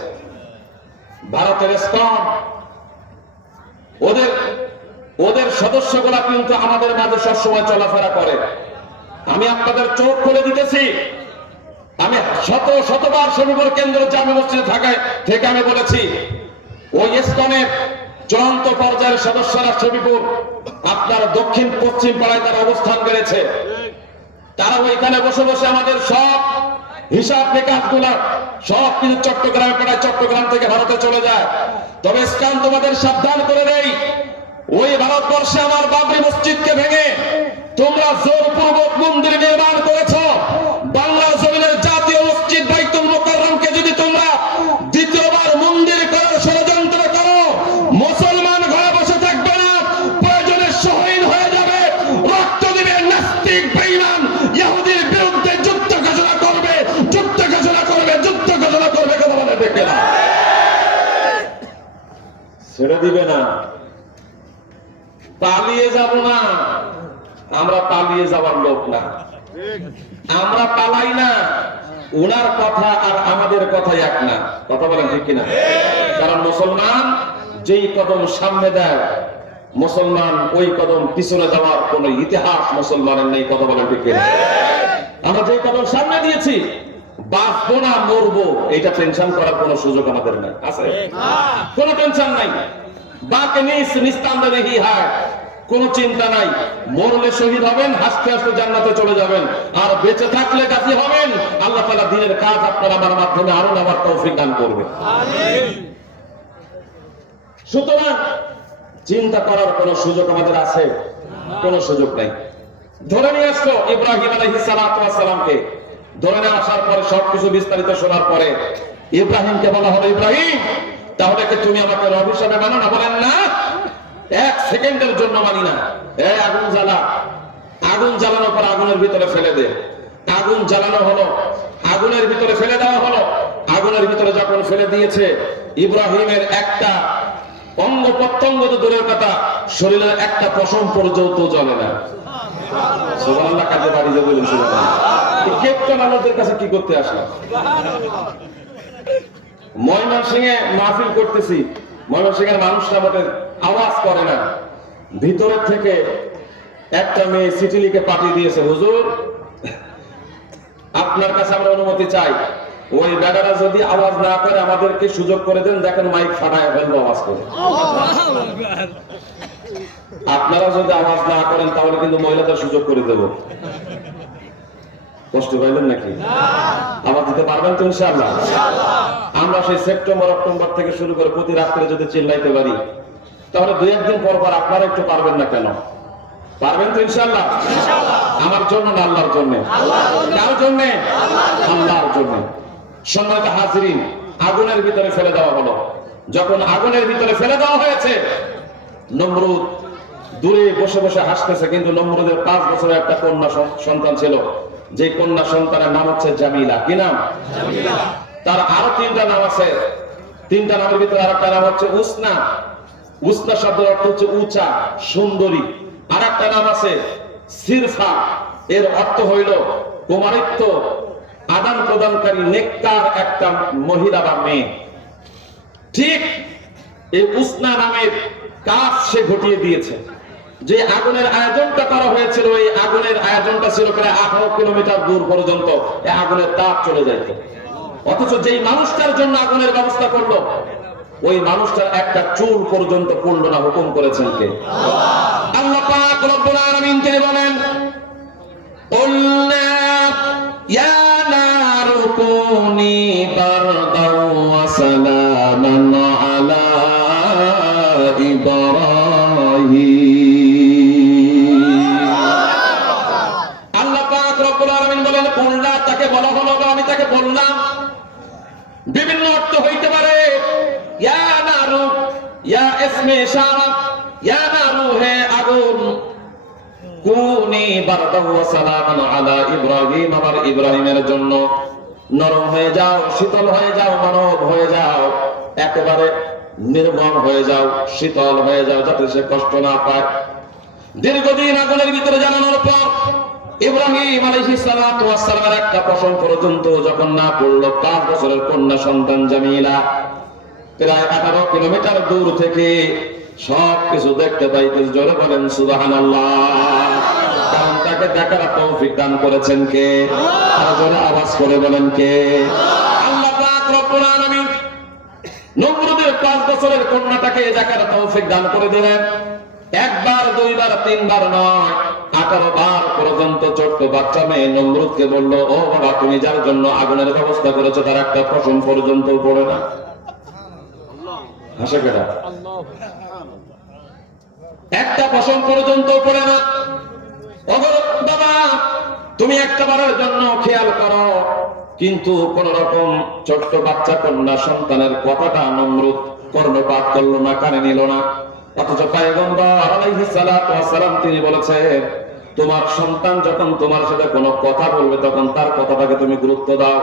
ভারতের ইসকন ওদের সদস্যগুলা কিন্তু আমাদের মাঝে সবসময় চলাফেরা করে। আমি আপনাদের চোখ খুলে দিতেছি, আমি শতবার শনিবার কেন্দ্র জামে মসজিদে থাকায় থেকে আমি বলেছি, ওই ইসকনের চূড়ান্ত পর্যায়ের সদস্যরা শরীফপুর আপনার দক্ষিণ পশ্চিম পাড়ায় তার অবস্থান বেড়েছে। তারা ওইখানে বসে বসে আমাদের সব হিসাব নিকাশগুলা সব কিছু চট্টগ্রামে পাঠায়, চট্টগ্রাম থেকে ভারতে চলে যায়। তবে ইসলাম তোমাদের সাবধান করে দেই, ওই ভারতবর্ষে আমার বাবরি মসজিদকে ভেঙে তোমরা জোরপূর্বক মন্দির নির্মাণ করেছ। বাংলার জমিনের জাতীয় মসজিদ বাইতুল মোকাররমকে যদি তোমরা দ্বিতীয়বার মন্দির করার ষড়যন্ত্র করো, মুসলমান ঘরে বসে থাকবে না, প্রয়োজনে শহীদ হয়ে যাবে, রক্ত দিবে, নাস্তিক বেঈমান ইহুদির বিরুদ্ধে যুদ্ধ ঘোষণা করবে, যুদ্ধ ঘোষণা করবে, যুদ্ধ ঘোষণা করবে। কথা বলে দেখে না, ছেড়ে দিবে না, পালিয়ে যাব না। আমরা পালিয়ে যাওয়ার লোক না, আমরা পালাই না। ওনার কথা আর আমাদের কথা এক না। কথা বলেন ঠিক কিনা? কারণ মুসলমান যেই কদম সামনে দেয়, মুসলমান ওই কদম পিছনে যাওয়ার কোন ইতিহাস মুসলমানের নেই। কথা বলেন ঠিক কিনা? আমরা যেই কদম সামনে দিয়েছি, বাঁচবো না মরবো, এটা টেনশন করার কোন সুযোগ আমাদের নাই। আছে? কোন টেনশন নাই। বাকে নিস্তান্দে নেই হয়, কোন চিন্তা নাই। মরলে শহীদ হবেন, হাসতে হাসতে জান্নাতে চলে যাবেন, আর বেঁচে থাকলে গাজী হবেন। আল্লাহ তাআলা দ্বীনের কাজ আপনার আমার মাধ্যমে আরো নেওয়ার তৌফিক দান করবে। সুতরাং চিন্তা করার কোন সুযোগ আমাদের আছে? কোন সুযোগ নাই। ধরে নিয়ে আসলো ইব্রাহিম আলাইহিস সালাতু ওয়াস সালামকে। ধরে নিয়ে আসার পরে সবকিছু বিস্তারিত শোনার পরে ইব্রাহিমকে বলা হলো, ইব্রাহিম, তাহলে কি তুমি আমাকে রব হিসাবে মানো না? বলেন না, এক সেকেন্ডের জন্য মানি না। আগুন জ্বালা, আগুন জ্বালানোর পর আগুনের ভিতরে ফেলে দে। আগুন জ্বালানো হলো, আগুনের ভিতরে ফেলে দেওয়া হলো। আগুনের ভিতরে যখন ফেলে দিয়েছে, ইব্রাহিমের একটা অঙ্গ প্রত্যঙ্গ তো দূরের কথা, শরীরের একটা পশম পর্যন্ত জ্বলে না। সুবহানাল্লাহ, কাজে বাড়ি যাবে বলেন সুবহানাল্লাহ। এই কেকটা আমাদের কাছে কি করতে আসলো? ময়মনসিংহে মাহফিল করতেছি, ময়মনসিংহের মানুষরা মোটে আওয়াজ করে না। ভিতরের থেকে একটা মেয়ে চিঠি লিখে পাঠিয়ে দিয়েছে, হুজুর আপনার কাছে আমরা অনুমতি চাই, ওই বেটারা যদি আওয়াজ না করে আমাদেরকে সুযোগ করে দেন, দেখেন মাইক ফাটায় ফেলবো আওয়াজ করে। আপনারা যদি আওয়াজ না করেন তাহলে কিন্তু মহিলাদের সুযোগ করে দেব। কষ্ট পাইলেন নাকি? আওয়াজ দিতে পারবেন তো ইনশাআল্লাহ? আমরা সেই সেপ্টেম্বর অক্টোবর থেকে শুরু করে প্রতি রাত্রে যদি চিল্লাইতে পারি, তাহলে দুই একদিন পর পর আপনারা একটু পারবেন না কেন? পারবেন তো ইনশাআল্লাহ? আমার জন্য না আল্লাহর জন্য? কার জন্য? আল্লাহর জন্য। সম্মানিত হাজিরিন, আগুনের ভিতরে ফেলে দেওয়া হলো। যখন আগুনের ভিতরে ফেলে দেওয়া হয়েছে, নমরুদ দূরে বসে বসে হাসতেছে, কিন্তু নমরুদের 5 বছরের একটা কন্যা সন্তান ছিল, যে কন্যা সন্তানের নাম হচ্ছে জামিলা। কি নাম? জামিলা। তার আরো 3টা নাম আছে। 3টা নামের ভিতরে আরেকটা নাম হচ্ছে উসনা। উসনা শব্দের অর্থ হচ্ছে উঁচা, সুন্দরী। আর একটা নাম আছে সিরফা, এর অর্থ হইল কুমারিত্ব আদান প্রদানকারী নেককার একটা মহিলা বা মেয়ে। ঠিক এই উসনা নামের কাজ সে ঘটিয়ে দিয়েছে। যে আগুনের আয়োজনটা করা হয়েছিল, এই আগুনের আয়োজনটা ছিল প্রায় 18 কিলোমিটার দূর পর্যন্ত এই আগুনের তাপ চলে যাইত। অথচ যেই মানুষটার জন্য আগুনের ব্যবস্থা করলো, ওই মানুষটার একটা চুল পর্যন্ত পড়লো না। হুকুম করেছেন কে? আল্লাহ পাক রব্বুল আলামিন তিনি বলেন, কুলনা ইয়া নারু কুনি বারদাও ওয়া সালামান আলা ইব্রাহিম। আল্লাহ পাক রব্বুল আলামিন বলেন, কুলনা তাকে বলা হলো, আমি তাকে বললাম। বিভিন্ন অর্থ হইতে পারে। ইয়া নারু, ইয়া ইসমে ইশারা, ইয়া নারু হে আগুন, কুনি বারদাও ওয়া সালামান আলা ইব্রাহিম, আমার ইব্রাহিমের জন্য নরম হয়ে যাও, শীতল হয়ে যাও, মানব হয়ে যাও, একেবারে নির্মল হয়ে যাও, শীতল হয়ে যাও, যাতে সে কষ্ট না পায়। দীর্ঘদিন আগুনের ভিতরে জানানোর পর ইব্রাহিম আলাইহিস সালাতু ওয়াস সালামের একটা পশম পর্যন্ত যখন না পড়লো, 5 বছরের কন্যা সন্তান জামিলা প্রায় 18 কিলোমিটার দূর থেকে সবকিছু দেখতে পাইতে। জোরে বলেন সুবহানাল্লাহ। কারণ তাকে দেখার তৌফিক দান করেছেন কে? আর জোরে আওয়াজ করে বলেন কে? আল্লাহ পাক রব্বুল আলামিন নমরুদের 5 বছরের কন্যাটাকে দেখার তৌফিক দান করে দিলেন। একবার, দুইবার, 3বার নয়, 18 বার পর্যন্ত ছোট্ট বাচ্চা মেয়ে নমরুদকে বলল, ও বাবা, তুমি যার জন্য আগুনের ব্যবস্থা করেছো তার একটা পশম পর্যন্ত পড়ে না। হাসে কেটা? একটা পশম পর্যন্ত পড়ে না। বাবা, তুমি একটা বারের জন্য খেয়াল করো। কিন্তু কোন রকম ছোট্ট বাচ্চা কন্যা সন্তানের কথাটা নমরুদ কর্ণপাত করলো না, কানে নিল না। অথচ পয়গম্বর আলাইহিস সালাতু ওয়াস সালাম তিনি বলেছেন, তোমার সন্তান যখন তোমার সাথে কোনো কথা বলবে তখন তার কথাটাকে তুমি গুরুত্ব দাও,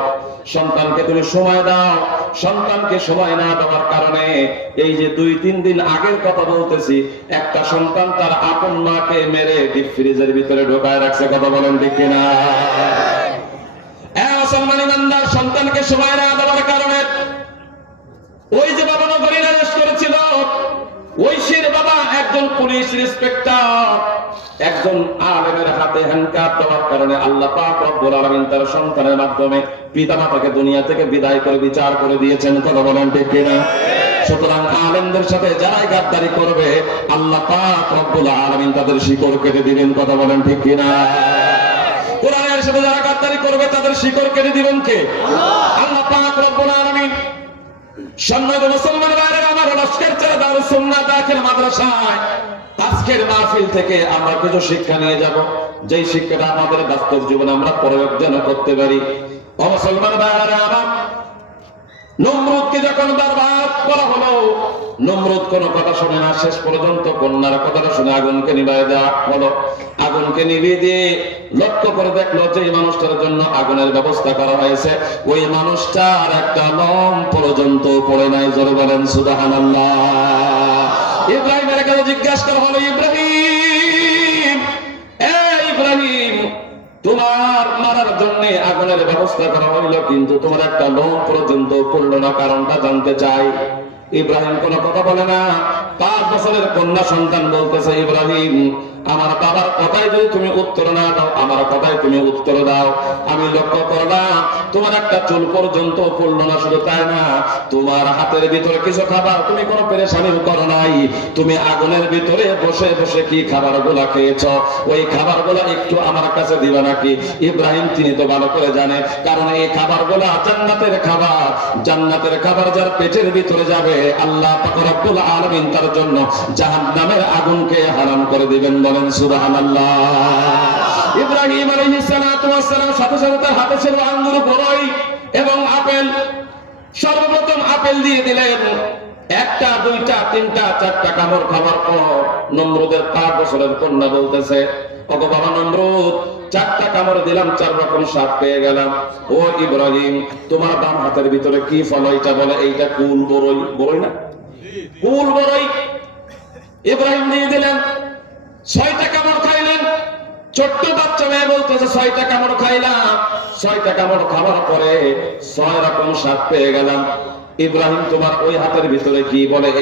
সন্তানকে তুমি সময় দাও। সন্তানকে সময় না দেওয়ার কারণে এই যে 2-3 দিন আগের কথা বলতেছি, একটা সন্তান তার আপন মাকে মেরে ডিপ ফ্রিজের ভিতরে ঢোকায় রাখছে। কথা বলেন ঠিক কিনা? মুসলমান ইমানদার, সন্তানকে সময় না দেওয়ার কারণে ওই যে বাবা নগরীর আদেশ করেছিল, ঐশীর বাবা একজন পুলিশ ইন্সপেক্টর, একজন আলেমের হাতে হ্যান্ডকাপ দেওয়ার কারণে আল্লাহ পাক রব্বুল আলামিন তার সন্তানের মাধ্যমে পিতামাতাকে দুনিয়া থেকে বিদায় করে বিচার করে দিয়েছেন। কথা বলেন ঠিক কিনা? সুতরাং আলেমদের সাথে যারাই গাদ্দারি করবে, আল্লাহ পাক রব্বুল আলামিন তাদের শিকড় কেটে দিবেন। কথা বলেন ঠিক কিনা? কোরআনের সাথে যারা গাদ্দারি করবে তাদের শিকড় কেটে দিবেন কে? আল্লাহ পাক রব্বুল আলামিন। সম্মানিত মুসলমান ভাইরা আমার, লস্কর চারা দারুস সুন্নাহ দাখিল মাদ্রাসায় আজকের মাহফিল থেকে আমরা কিছু শিক্ষা নিয়ে যাব, যেই শিক্ষাটা আমাদের বাস্তব জীবনে আমরা প্রয়োগ যেন করতে পারি। ও মুসলমান ভাইরা আমার, নমরুদকে যখন বারবার বলা হলো, নমরুদ কোনো কথা শুনে না, শেষ পর্যন্ত কন্যার কথাটা শুনে আগুনকে নিভিয়ে দেওয়া হলো। আগুনকে নিভিয়ে দিয়ে লক্ষ্য করে দেখলো যে এই মানুষটার জন্য আগুনের ব্যবস্থা করা হয়েছে, ওই মানুষটার একটা লোম পর্যন্ত পড়ে নাই। জোরে বলেন সুবহানাল্লাহ। ইব্রাহিমের কাছে জিজ্ঞাসা করা হলো, ইব্রাহিম, ইব্রাহিম, তোমার মারার জন্য আগুনের ব্যবস্থা করা হইল, কিন্তু তোমার একটা লোম পর্যন্ত পড়লো না, কারণটা জানতে চাই। ইব্রাহিম কোনো কথা বলে না। 5 বছরের কন্যা সন্তান বলতেছে, ইব্রাহিম, আমার বাবার কথাই যদি তুমি উত্তর না দাও, আমার কথাই তুমি উত্তর দাও। আমি লক্ষ্য করলাম তোমার একটা চুল পর্যন্ত পড়লো না, শুধু তাই না, তোমার হাতের ভিতরে কিছু খাবার তুমি কোনো পেরেশানি করো নাই। তুমি আগুনের ভিতরে বসে বসে কি খাবারগুলা খেয়েছ, ওই খাবারগুলা একটু আমার কাছে দিবা নাকি? ইব্রাহিম তিনি তো ভালো করে জানে, কারণ এই খাবারগুলা জান্নাতের খাবার। জান্নাতের খাবার যার পেটের ভিতরে যাবে, আল্লাহ পাক রব্বুল আলামিন তার জন্য জাহান্নামের আগুনকে হারাম করে দিবেন। বলেন সুবহানাল্লাহ। ইব্রাহিম আলাইহিস সালাতু ওয়াস সালাম সাথে সাথে তার হাতে ছিল আঙ্গুর, বড়ই এবং আপেল। সর্বপ্রথম আপেল দিয়ে দিলেন। 1টা 2টা 3টা 4টা কামড় খাওয়ার পর নমরুদের 5 বছরের কন্যা বলতেছে, ওগো বাবা নমরুদ, 4টা কামড় দিলাম, 4 রকম স্বাদ পেয়ে গেলাম। ও ইব্রাহিম, তোমার বাম হাতের ভিতরে কি ফল? এটা বলে এইটা কুল বড়ই। বড়ই না, কুল বড়ই। ইব্রাহিম দিয়ে দিলেন। 6টা কামড় খাইলেন। ছোট্ট বাচ্চা মেয়ে বলতেছে, 6টা কামড় খাইলাম। 6টা কামড় খাওয়ার পরে 6 রকম স্বাদ পেয়ে গেলাম। ইব্রাহিম, তোমার ওই হাতের ভিতরে কি? বলে